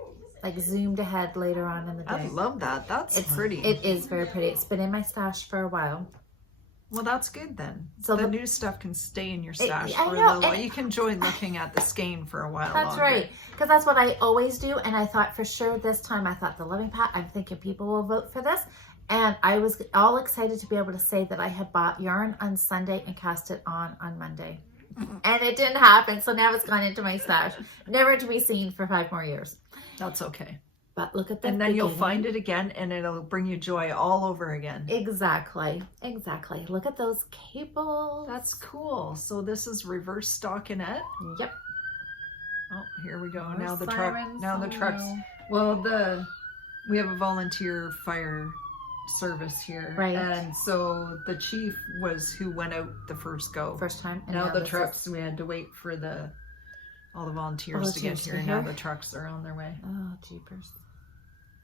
like zoomed ahead later on in the day. I love that. That's pretty. It is very pretty. It's been in my stash for a while. Well, that's good then. So the new stuff can stay in your stash I for a know, little while. and- You can enjoy looking at the skein for a while That's longer. right. Because that's what I always do. And I thought for sure this time, I thought the Loving Path, I'm thinking people will vote for this. And I was all excited to be able to say that I had bought yarn on Sunday and cast it on Monday. And it didn't happen. So now it's gone into my stash. Never to be seen for 5 more years. That's okay. But look at that. And then you'll find it again and it'll bring you joy all over again. Exactly. Exactly. Look at those cables. That's cool. So this is reverse stockinette. Yep. Oh, here we go. More Now the truck. sirens. Now the Oh, trucks. no. Well, we have a volunteer fire service here, Right. And so the chief was who went out the first go. First time. And Now the this trucks. is- We had to wait for all the volunteers to get Volunteers to here. get Now here? the trucks are on their way. Oh, jeepers.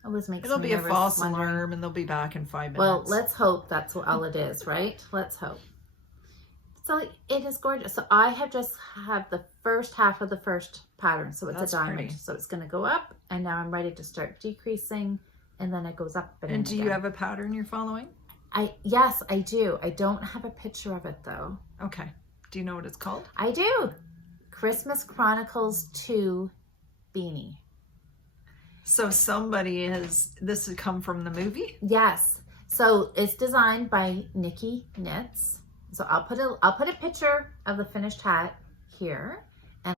Always makes It'll me be a nervous false wondering. alarm, and they'll be back in 5 minutes. Well, let's hope that's all it is, right? Let's hope. So it is gorgeous. So I have just have the first half of the first pattern. So it's That's a diamond. pretty. So it's going to go up, and now I'm ready to start decreasing, and then it goes up. And do you have a pattern you're following? Yes, I do. I don't have a picture of it though. Okay. Do you know what it's called? I do. Christmas Chronicles 2 beanie. So this has come from the movie? Yes. So it's designed by Nikki Knits. So I'll put a picture of the finished hat here, and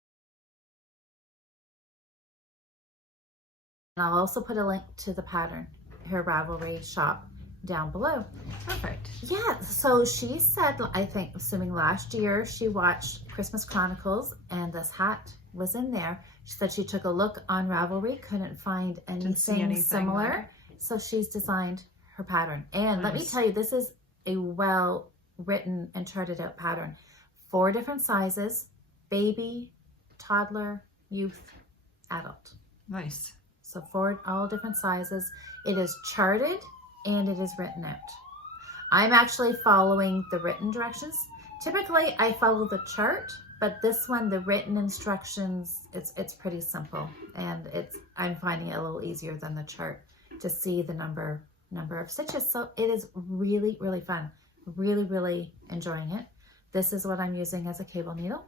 I'll also put a link to the pattern, her Ravelry shop down below. Perfect. Yeah. So she said, I think, assuming last year she watched Christmas Chronicles and this hat was in there. She said she took a look on Ravelry, couldn't find Didn't see anything anything similar. there. So she's designed her pattern. And let me Nice. tell you, this is a well written and charted out pattern. 4 different sizes: baby, toddler, youth, adult. Nice. So 4 all different sizes. It is charted and it is written out. I'm actually following the written directions. Typically I follow the chart, but this one, the written instructions, it's pretty simple, and I'm finding it a little easier than the chart to see the number of stitches. So it is really, really fun. Really, really enjoying it. This is what I'm using as a cable needle.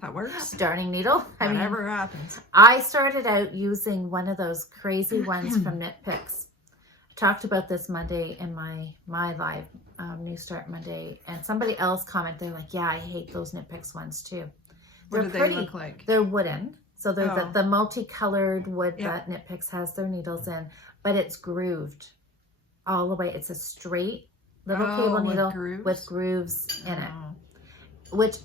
That works. Darning needle. Whatever happens. I started out using one of those crazy ones from Knit Picks. I talked about this Monday in my live New Start Monday, and somebody else commented, they're like, yeah, I hate those Knit Picks ones too. What do They're they look like? They're wooden. So they're Oh. the multicolored wood Yeah. that Knit Picks has their needles in, but it's grooved all the way. It's a straight little Oh, cable with needle grooves? with grooves in it, Oh. which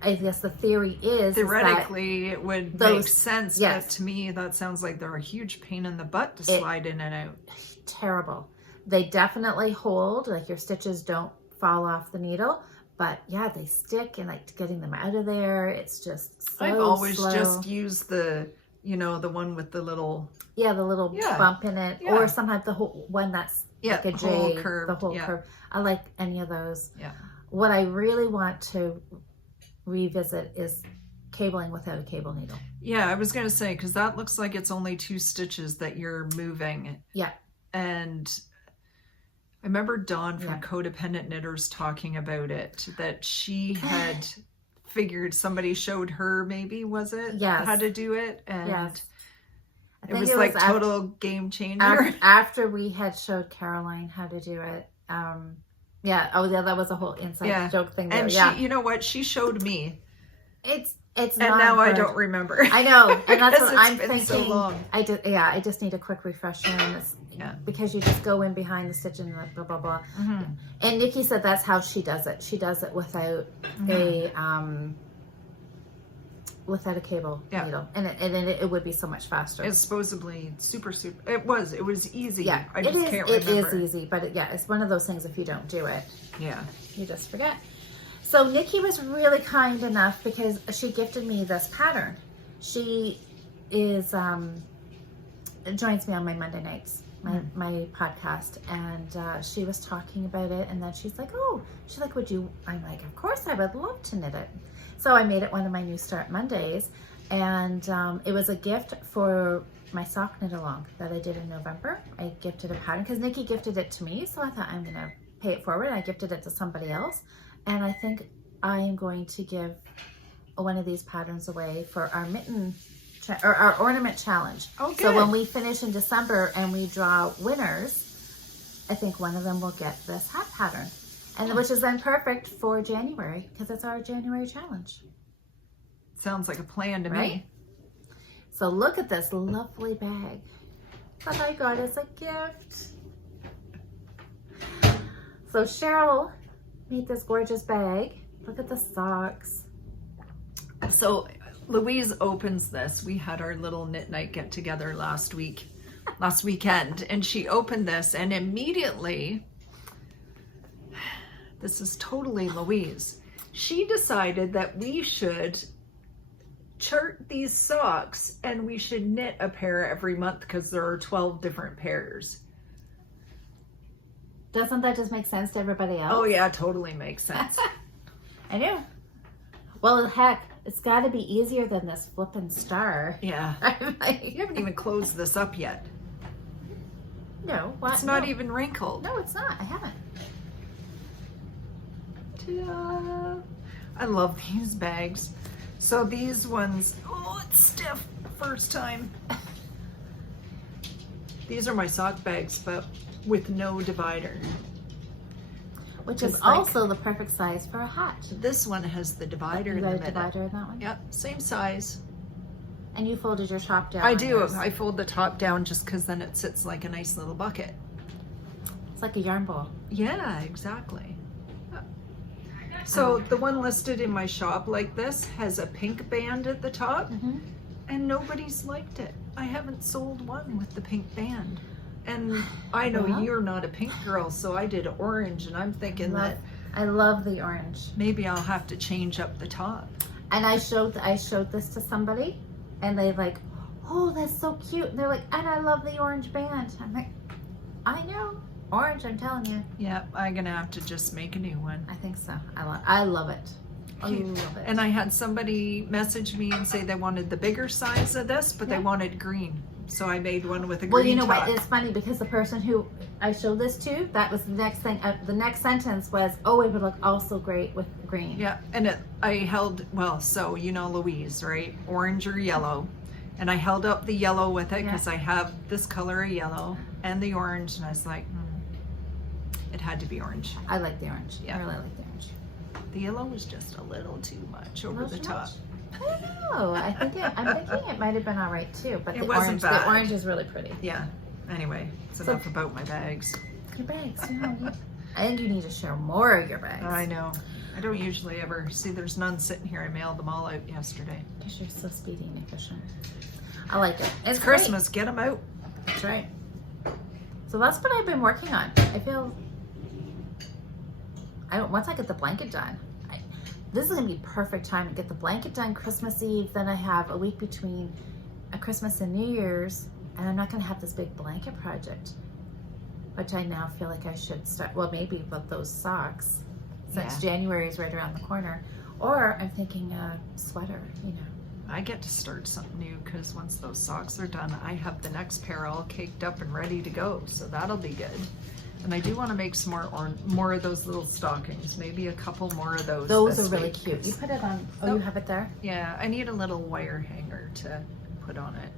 I guess the theory is that Theoretically, it would make those- sense, yes. but to me, that sounds like they're a huge pain in the butt to It- slide in and out. terrible. They definitely hold, like your stitches don't fall off the needle, but yeah, they stick, and like getting them out of there, it's just so I've always slow. just used the one with the little, the little Yeah. bump in it, Yeah. or sometimes the whole one that's like a whole J, curve. the whole Yeah. curve. I like any of those. Yeah. What I really want to revisit is cabling without a cable needle. Yeah, I was going to say, because that looks like it's only 2 stitches that you're moving. Yeah. And I remember Dawn from Yeah. Codependent Knitters talking about it, that she had figured, somebody showed her, maybe, was it? Yes. How to do it. And Yes. I it think was like total game changer. after we had showed Caroline how to do it. Yeah. Oh, yeah. That was a whole inside Yeah. joke thing there. And yeah. she, you know what? She showed me. It's It's And not now I hard. don't remember. I know, and that's Because what I'm it's been thinking. so long. I just need a quick refresher, and it's because you just go in behind the stitch and blah blah blah. Mm-hmm. And Nikki said that's how she does it. She does it without a cable needle, and it would be so much faster. It's supposedly super. It was easy. Yeah, I just can't remember. It is easy, but it's one of those things. If you don't do it, you just forget. So Nikki was really kind enough because she gifted me this pattern. She is joins me on my Monday nights, my podcast, and she was talking about it, and then she's like, would you? I'm like, of course, I would love to knit it. So I made it one of my New Start Mondays, and it was a gift for my sock knit along that I did in November. I gifted a pattern because Nikki gifted it to me, so I thought I'm gonna pay it forward. I gifted it to somebody else, and I think I am going to give one of these patterns away for our mitten or our ornament challenge. Oh, good. So when we finish in December and we draw winners, I think one of them will get this hat pattern, and which is then perfect for January because it's our January challenge. Sounds like a plan to Right? me. So look at this lovely bag that I got as a gift. So Cheryl made this gorgeous bag. Look at the socks. So Louise opens this. We had our little knit night get together last weekend, and she opened this, and immediately, this is totally Louise. She decided that we should chart these socks and we should knit a pair every month because there are 12 different pairs. Doesn't that just make sense to everybody else? Oh yeah, totally makes sense. I know. Well, heck, it's got to be easier than this flippin' star. Yeah. I'm like, You haven't even closed this up yet. no, what? It's not No. even wrinkled. No, it's not. I haven't. Ta-da. I love these bags. So these ones, it's stiff first time. These are my sock bags, but with no divider. Which is Just like- also the perfect size for a hat. This one has the divider You in got the a middle. divider in that one? Yep, same size. And you folded your top down. I on do. yours. I fold the top down just because then it sits like a nice little bucket. It's like a yarn ball. Yeah, exactly. So the one listed in my shop like this has a pink band at the top, and nobody's liked it. I haven't sold one with the pink band. And I know Well. you're not a pink girl, so I did orange, and I'm thinking that I love the orange. maybe I'll have to change up the top. And I showed this to somebody, and they like, oh, that's so cute. And they're like, and I love the orange band. I'm like, I know. Orange, I'm telling you. Yeah, I'm gonna have to just make a new one. I think so. I love it. I Cute. love it. And I had somebody message me and say they wanted the bigger size of this, but they wanted green. So I made one with a green Well, you know top. what? It's funny because the person who I showed this to, that was the next thing. The next sentence was, "Oh, it would look also great with green." Yeah, and I held, so you know Louise, right? Orange or yellow. And I held up the yellow with it because I have this color of yellow and the orange, and I was like, it had to be orange. I like the orange. Yeah. I really like the orange. The yellow was just a little too much over the top. I don't know. I'm thinking it might have been all right too, but It the wasn't orange, bad. the orange is really pretty. Yeah. Anyway, it's So- enough about my bags. Your bags, and you need to share more of your bags. I know. I don't usually ever see. There's none sitting here. I mailed them all out yesterday. Because you're so speedy and efficient. I like it. It's great. Christmas. Get them out. That's right. So that's what I've been working on. I feel. Once I get the blanket done, this is gonna be perfect time to get the blanket done Christmas Eve. Then I have a week between a Christmas and New Year's, and I'm not gonna have this big blanket project, which I now feel like I should start. Well, maybe with those socks, since January is right around the corner. Or I'm thinking a sweater. I get to start something new because once those socks are done, I have the next pair all caked up and ready to go. So that'll be good. And I do want to make some more of those little stockings. Maybe a couple more of those. Those this are really week. cute. You put it on. Oh, Nope. you have it there. Yeah, I need a little wire hanger to put on it.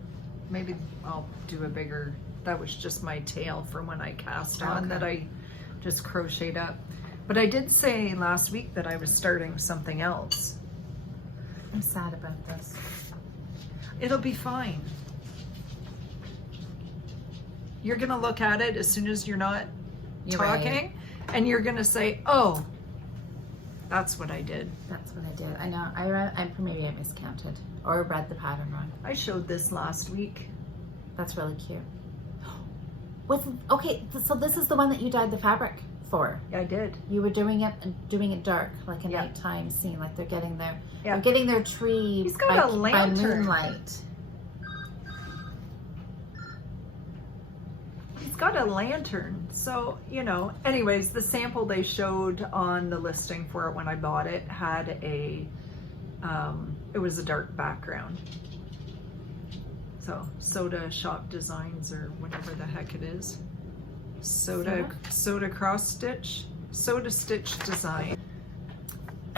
Maybe I'll do a bigger. That was just my tail from when I cast on that I just crocheted up. But I did say last week that I was starting something else. I'm sad about this. It'll be fine. You're gonna look at it as soon as you're not You're talking, right. and you're gonna say, "Oh, that's what I did." That's what I did. I know. Maybe I miscounted or read the pattern wrong. I showed this last week. That's really cute. Okay, so this is the one that you dyed the fabric for. I did. You were doing it dark, like a Yeah. nighttime scene, like they're getting their Yeah. they're getting their tree He's got by, a by lantern. moonlight. It's got a lantern, so anyways, the sample they showed on the listing for it when I bought it had it was a dark background. So Soda Shop Designs, or whatever the heck it is, Soda cross stitch, Soda Stitch Design.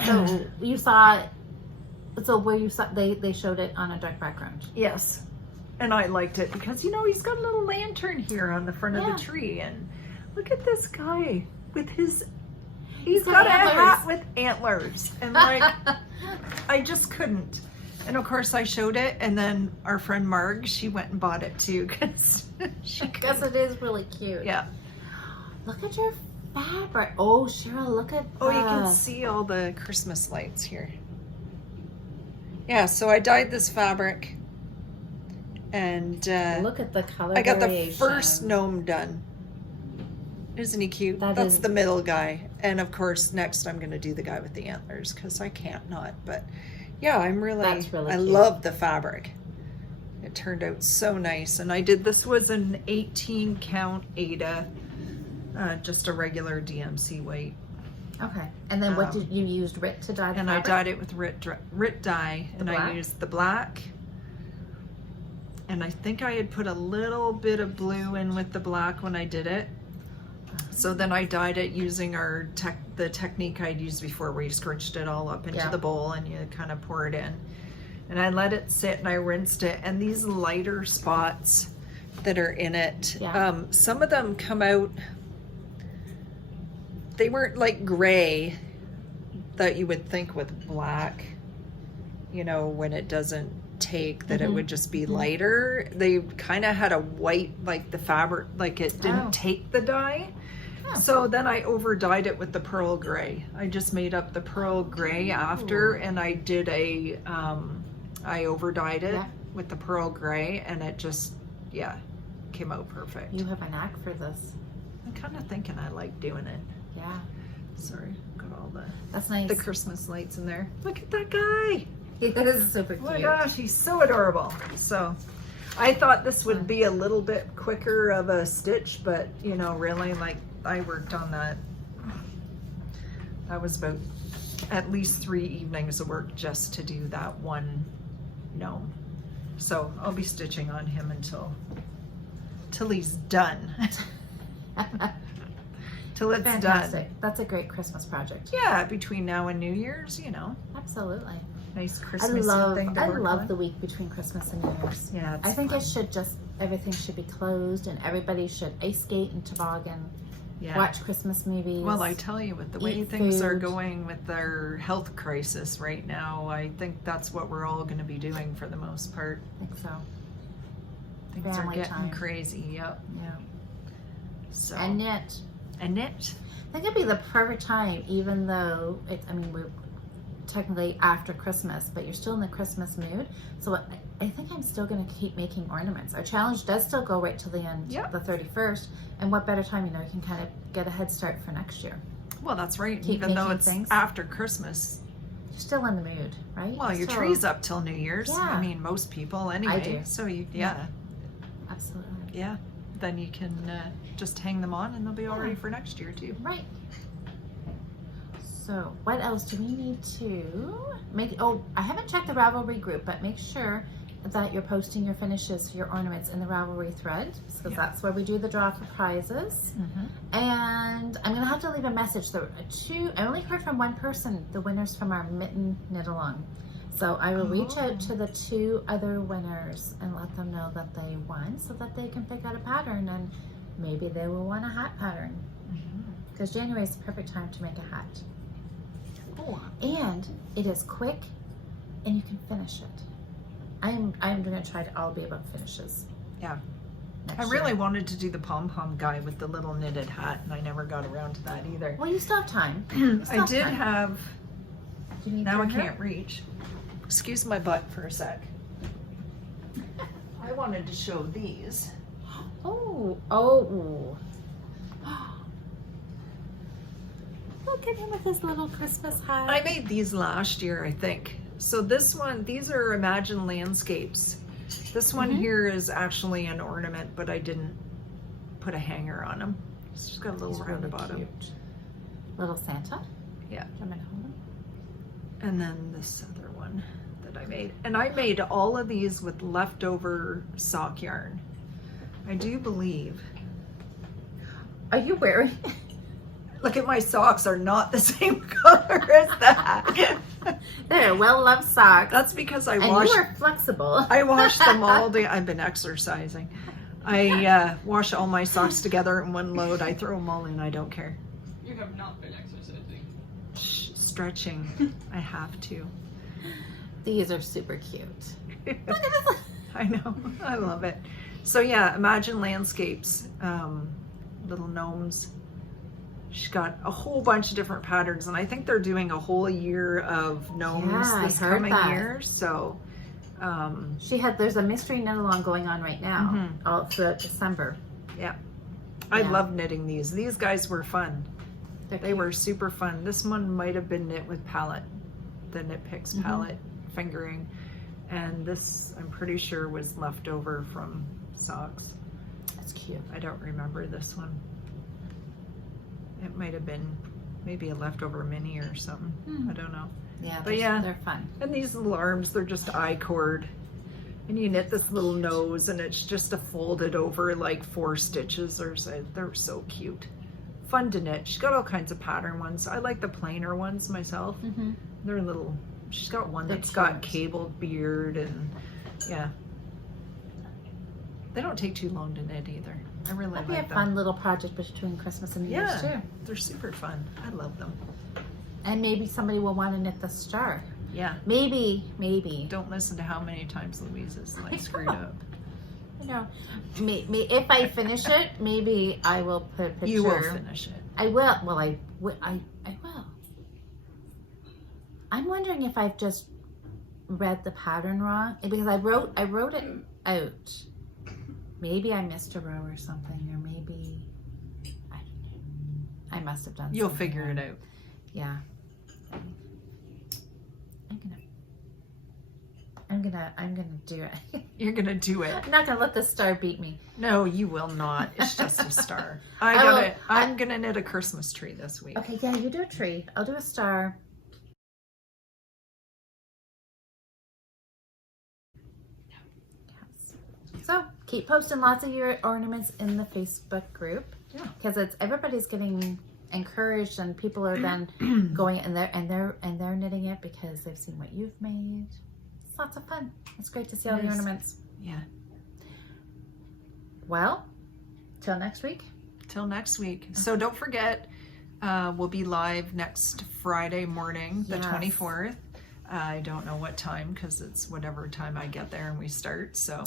So you saw it. So where you saw they showed it on a dark background. Yes. And I liked it because, he's got a little lantern here on the front of Yeah. the tree. And look at this guy with he's got got a antlers. hat with antlers. And I just couldn't. And of course I showed it. And then our friend Marg, she went and bought it too. Cause she Because couldn't. it is really cute. Yeah. Look at your fabric. Oh, Cheryl, look at Oh, you can see all the Christmas lights here. Yeah, so I dyed this fabric. And look at the color I got the variation. first gnome done. Isn't he cute? That's the middle guy. And of course, next I'm going to do the guy with the antlers because I can't not. But yeah, That's really I cute. love the fabric. It turned out so nice. And this was an 18 count Ada, just a regular DMC weight. Okay. And then what did you use Rit to dye the And fabric? I dyed it with Rit dye. And I black? used the black. And I think I had put a little bit of blue in with the black when I did it. So then I dyed it using the technique I'd used before, where you scrunched it all up into the bowl and you kind of pour it in. And I let it sit and I rinsed it. And these lighter spots that are in it, some of them come out, they weren't like gray that you would think with black, when it doesn't take that it would just be lighter. They kind of had a white, like the fabric, like it didn't take the dye. So then I over dyed it with the pearl gray. I just made up the pearl gray after, and I did I over dyed it with the pearl gray, and it just came out perfect. You have a knack for this. I'm kind of thinking I like doing it. Yeah. Sorry, got all That's nice. the Christmas lights in there. Look at that guy. That is super Oh cute. my gosh, he's so adorable. So I thought this would be a little bit quicker of a stitch, but really, like, I worked on that. That was about at least 3 evenings of work just to do that one gnome. So I'll be stitching on him until he's done. Till it's Fantastic. done. That's a great Christmas project. Yeah, between now and New Year's, Absolutely. nice I Christmas thing to I work love on. the week between Christmas and New Year's. Yeah, it's I think fun. it should everything should be closed and everybody should ice skate and toboggan, watch Christmas movies. Well, I tell you, with the way eat things are food. going with our health crisis right now, I think that's what we're all going to be doing for the most part. I think so. Things Family are getting time. crazy. Yep. Yeah. So And knit. and knit. I think it'd be the perfect time, even though we're technically after Christmas, but you're still in the Christmas mood. So I think I'm still going to keep making ornaments. Our challenge does still go right to the end, the 31st. And what better time, you can kind of get a head start for next year. Well, that's right. Keep Even though making it's things. after Christmas. You're still in the mood, right? Well, your So- tree's up till New Year's. Yeah. I mean, most people anyway. do. So Absolutely. yeah. Then you can just hang them on, and they'll be all ready for next year too. Right. So what else do we need to make? Oh, I haven't checked the Ravelry group, but make sure that you're posting your finishes for your ornaments in the Ravelry thread, because that's where we do the draw for prizes. And I'm gonna have to leave a message. I only heard from one person, the winners from our mitten knit along. So I will reach out to the 2 other winners and let them know that they won, so that they can pick out a pattern, and maybe they will want a hat pattern. Because January is the perfect time to make a hat. And it is quick and you can finish it. I'm going to try to all be about finishes. Yeah. next I really year. wanted to do the pom-pom guy with the little knitted hat, and I never got around to that either. Well, you still have time. You still I did time. have, Do you need now I your hair? can't reach. Excuse my butt for a sec. I wanted to show these. Oh, oh. Look at him with his little Christmas hat. I made these last year, I think. So this one, these are Imagine Landscapes. This one here is actually an ornament, but I didn't put a hanger on them. It's just got a little He's round really bottom. cute. Little Santa? Yeah. I'm gonna hold him. And then this other one that I made. And I made all of these with leftover sock yarn. I do believe. Are you wearing? Look at my socks are not the same color as that. They're well-loved socks. That's because I And washed. you are flexible. I washed them all day. I've been exercising. I wash all my socks together in one load. I throw them all in. I don't care. You have not been exercising. Stretching. I have to. These are super cute. I know. I love it. So yeah, Imagine Landscapes. Little gnomes. She's got a whole bunch of different patterns, and I think they're doing a whole year of gnomes Yeah, I this heard coming that. year. So There's a mystery knit along going on right now, Mhm. all throughout December. I Yeah. love knitting these. These guys were fun. They're They cute. were super fun. This one might have been knit with palette, the Knit Picks Mhm. palette fingering, and this I'm pretty sure was left over from socks. That's cute. I don't remember this one. It might have been maybe a leftover mini or something. Hmm. I don't know. Yeah, But yeah. they're fun. And these little arms, they're just I-cord. And you knit this little nose, and it's just a folded over like 4 stitches or so. They're so cute. Fun to knit. She's got all kinds of pattern ones. I like the plainer ones myself. Mm-hmm. They're little. She's got one They're that's got cute. cabled beard, and yeah. They don't take too long to knit either. I really That'd be a like them. fun little project between Christmas and New Year's Yeah. too. They're super fun. I love them. And maybe somebody will want to knit the star. Yeah. Maybe. Don't listen to how many times Louise is I like screwed know. up. You know, if I finish it, maybe I will put a picture. You will finish it. I will. Well, I will. I'm wondering if I've just read the pattern wrong because I wrote it out. Maybe I missed a row or something, or maybe I don't know. I must have done. You'll something figure wrong. it out. Yeah. I'm gonna do it. You're gonna do it. I'm not gonna let the star beat me. No, you will not. It's just a star. will- I'm gonna knit a Christmas tree this week. Okay, yeah, you do a tree. I'll do a star. Yes. So keep posting lots of your ornaments in the Facebook group. Yeah. Because everybody's getting encouraged, and people are then going and they're knitting it because they've seen what you've made. It's lots of fun. It's great to see all the Yes. ornaments. Yeah. Well, till next week. Till next week. So don't forget, we'll be live next Friday morning, the Yes. 24th. I don't know what time because it's whatever time I get there and we start. So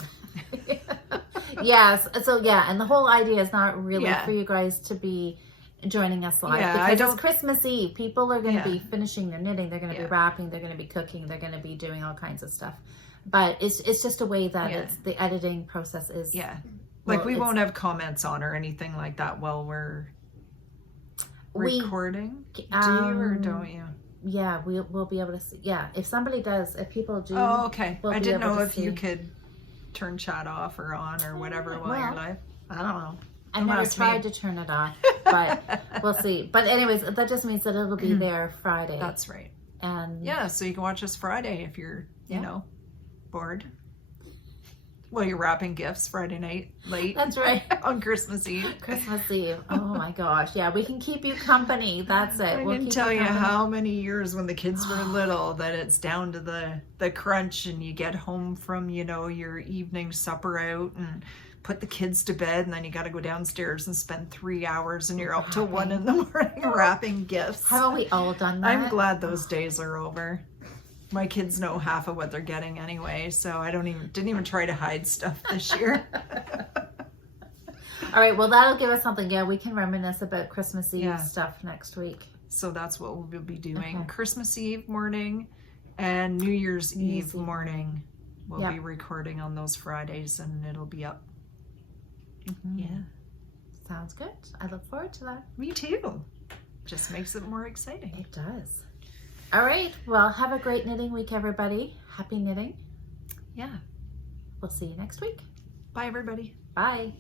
Yes. So yeah, and the whole idea is not really Yeah. for you guys to be joining us live Yeah, because I don't- it's Christmas Eve. People are going to Yeah. be finishing their knitting. They're going to Yeah. be wrapping. They're going to be cooking. They're going to be doing all kinds of stuff. But it's just a way that Yeah. it's the editing process is. yeah, like Well, we it's- won't have comments on or anything like that while we're We- recording. Do you or don't you? Yeah, we'll be able to see. Yeah, if somebody does, if people do. Oh, okay. we'll I be didn't able know to if you see. could turn chat off or on or whatever while you're Well. live. I don't know. I Don't never ask me. tried to turn it on, but we'll see. But anyways, that just means that it'll be there Friday. That's right. and Yeah, so you can watch us Friday if you're, Yeah. bored. Well, you're wrapping gifts Friday night late that's right. on Christmas Eve. Christmas Eve. Oh my gosh. Yeah, we can keep you company. That's it. I We'll can keep tell you company. how many years when the kids were little that it's down to the crunch and you get home from, your evening supper out and put the kids to bed and then you got to go downstairs and spend 3 hours and you're up till 1 in the morning wrapping gifts. Haven't we all done that? I'm glad those days are over. My kids know half of what they're getting anyway, so I didn't even try to hide stuff this year. All right, well, that'll give us something. Yeah, we can reminisce about Christmas Eve stuff next week. So that's what we'll be doing. Okay. Christmas Eve morning and New Year's Eve morning. We'll be recording on those Fridays, and it'll be up. Mm-hmm. Yeah. Sounds good. I look forward to that. Me too. Just makes it more exciting. It does. All right. Well, have a great knitting week, everybody. Happy knitting. Yeah. We'll see you next week. Bye, everybody. Bye.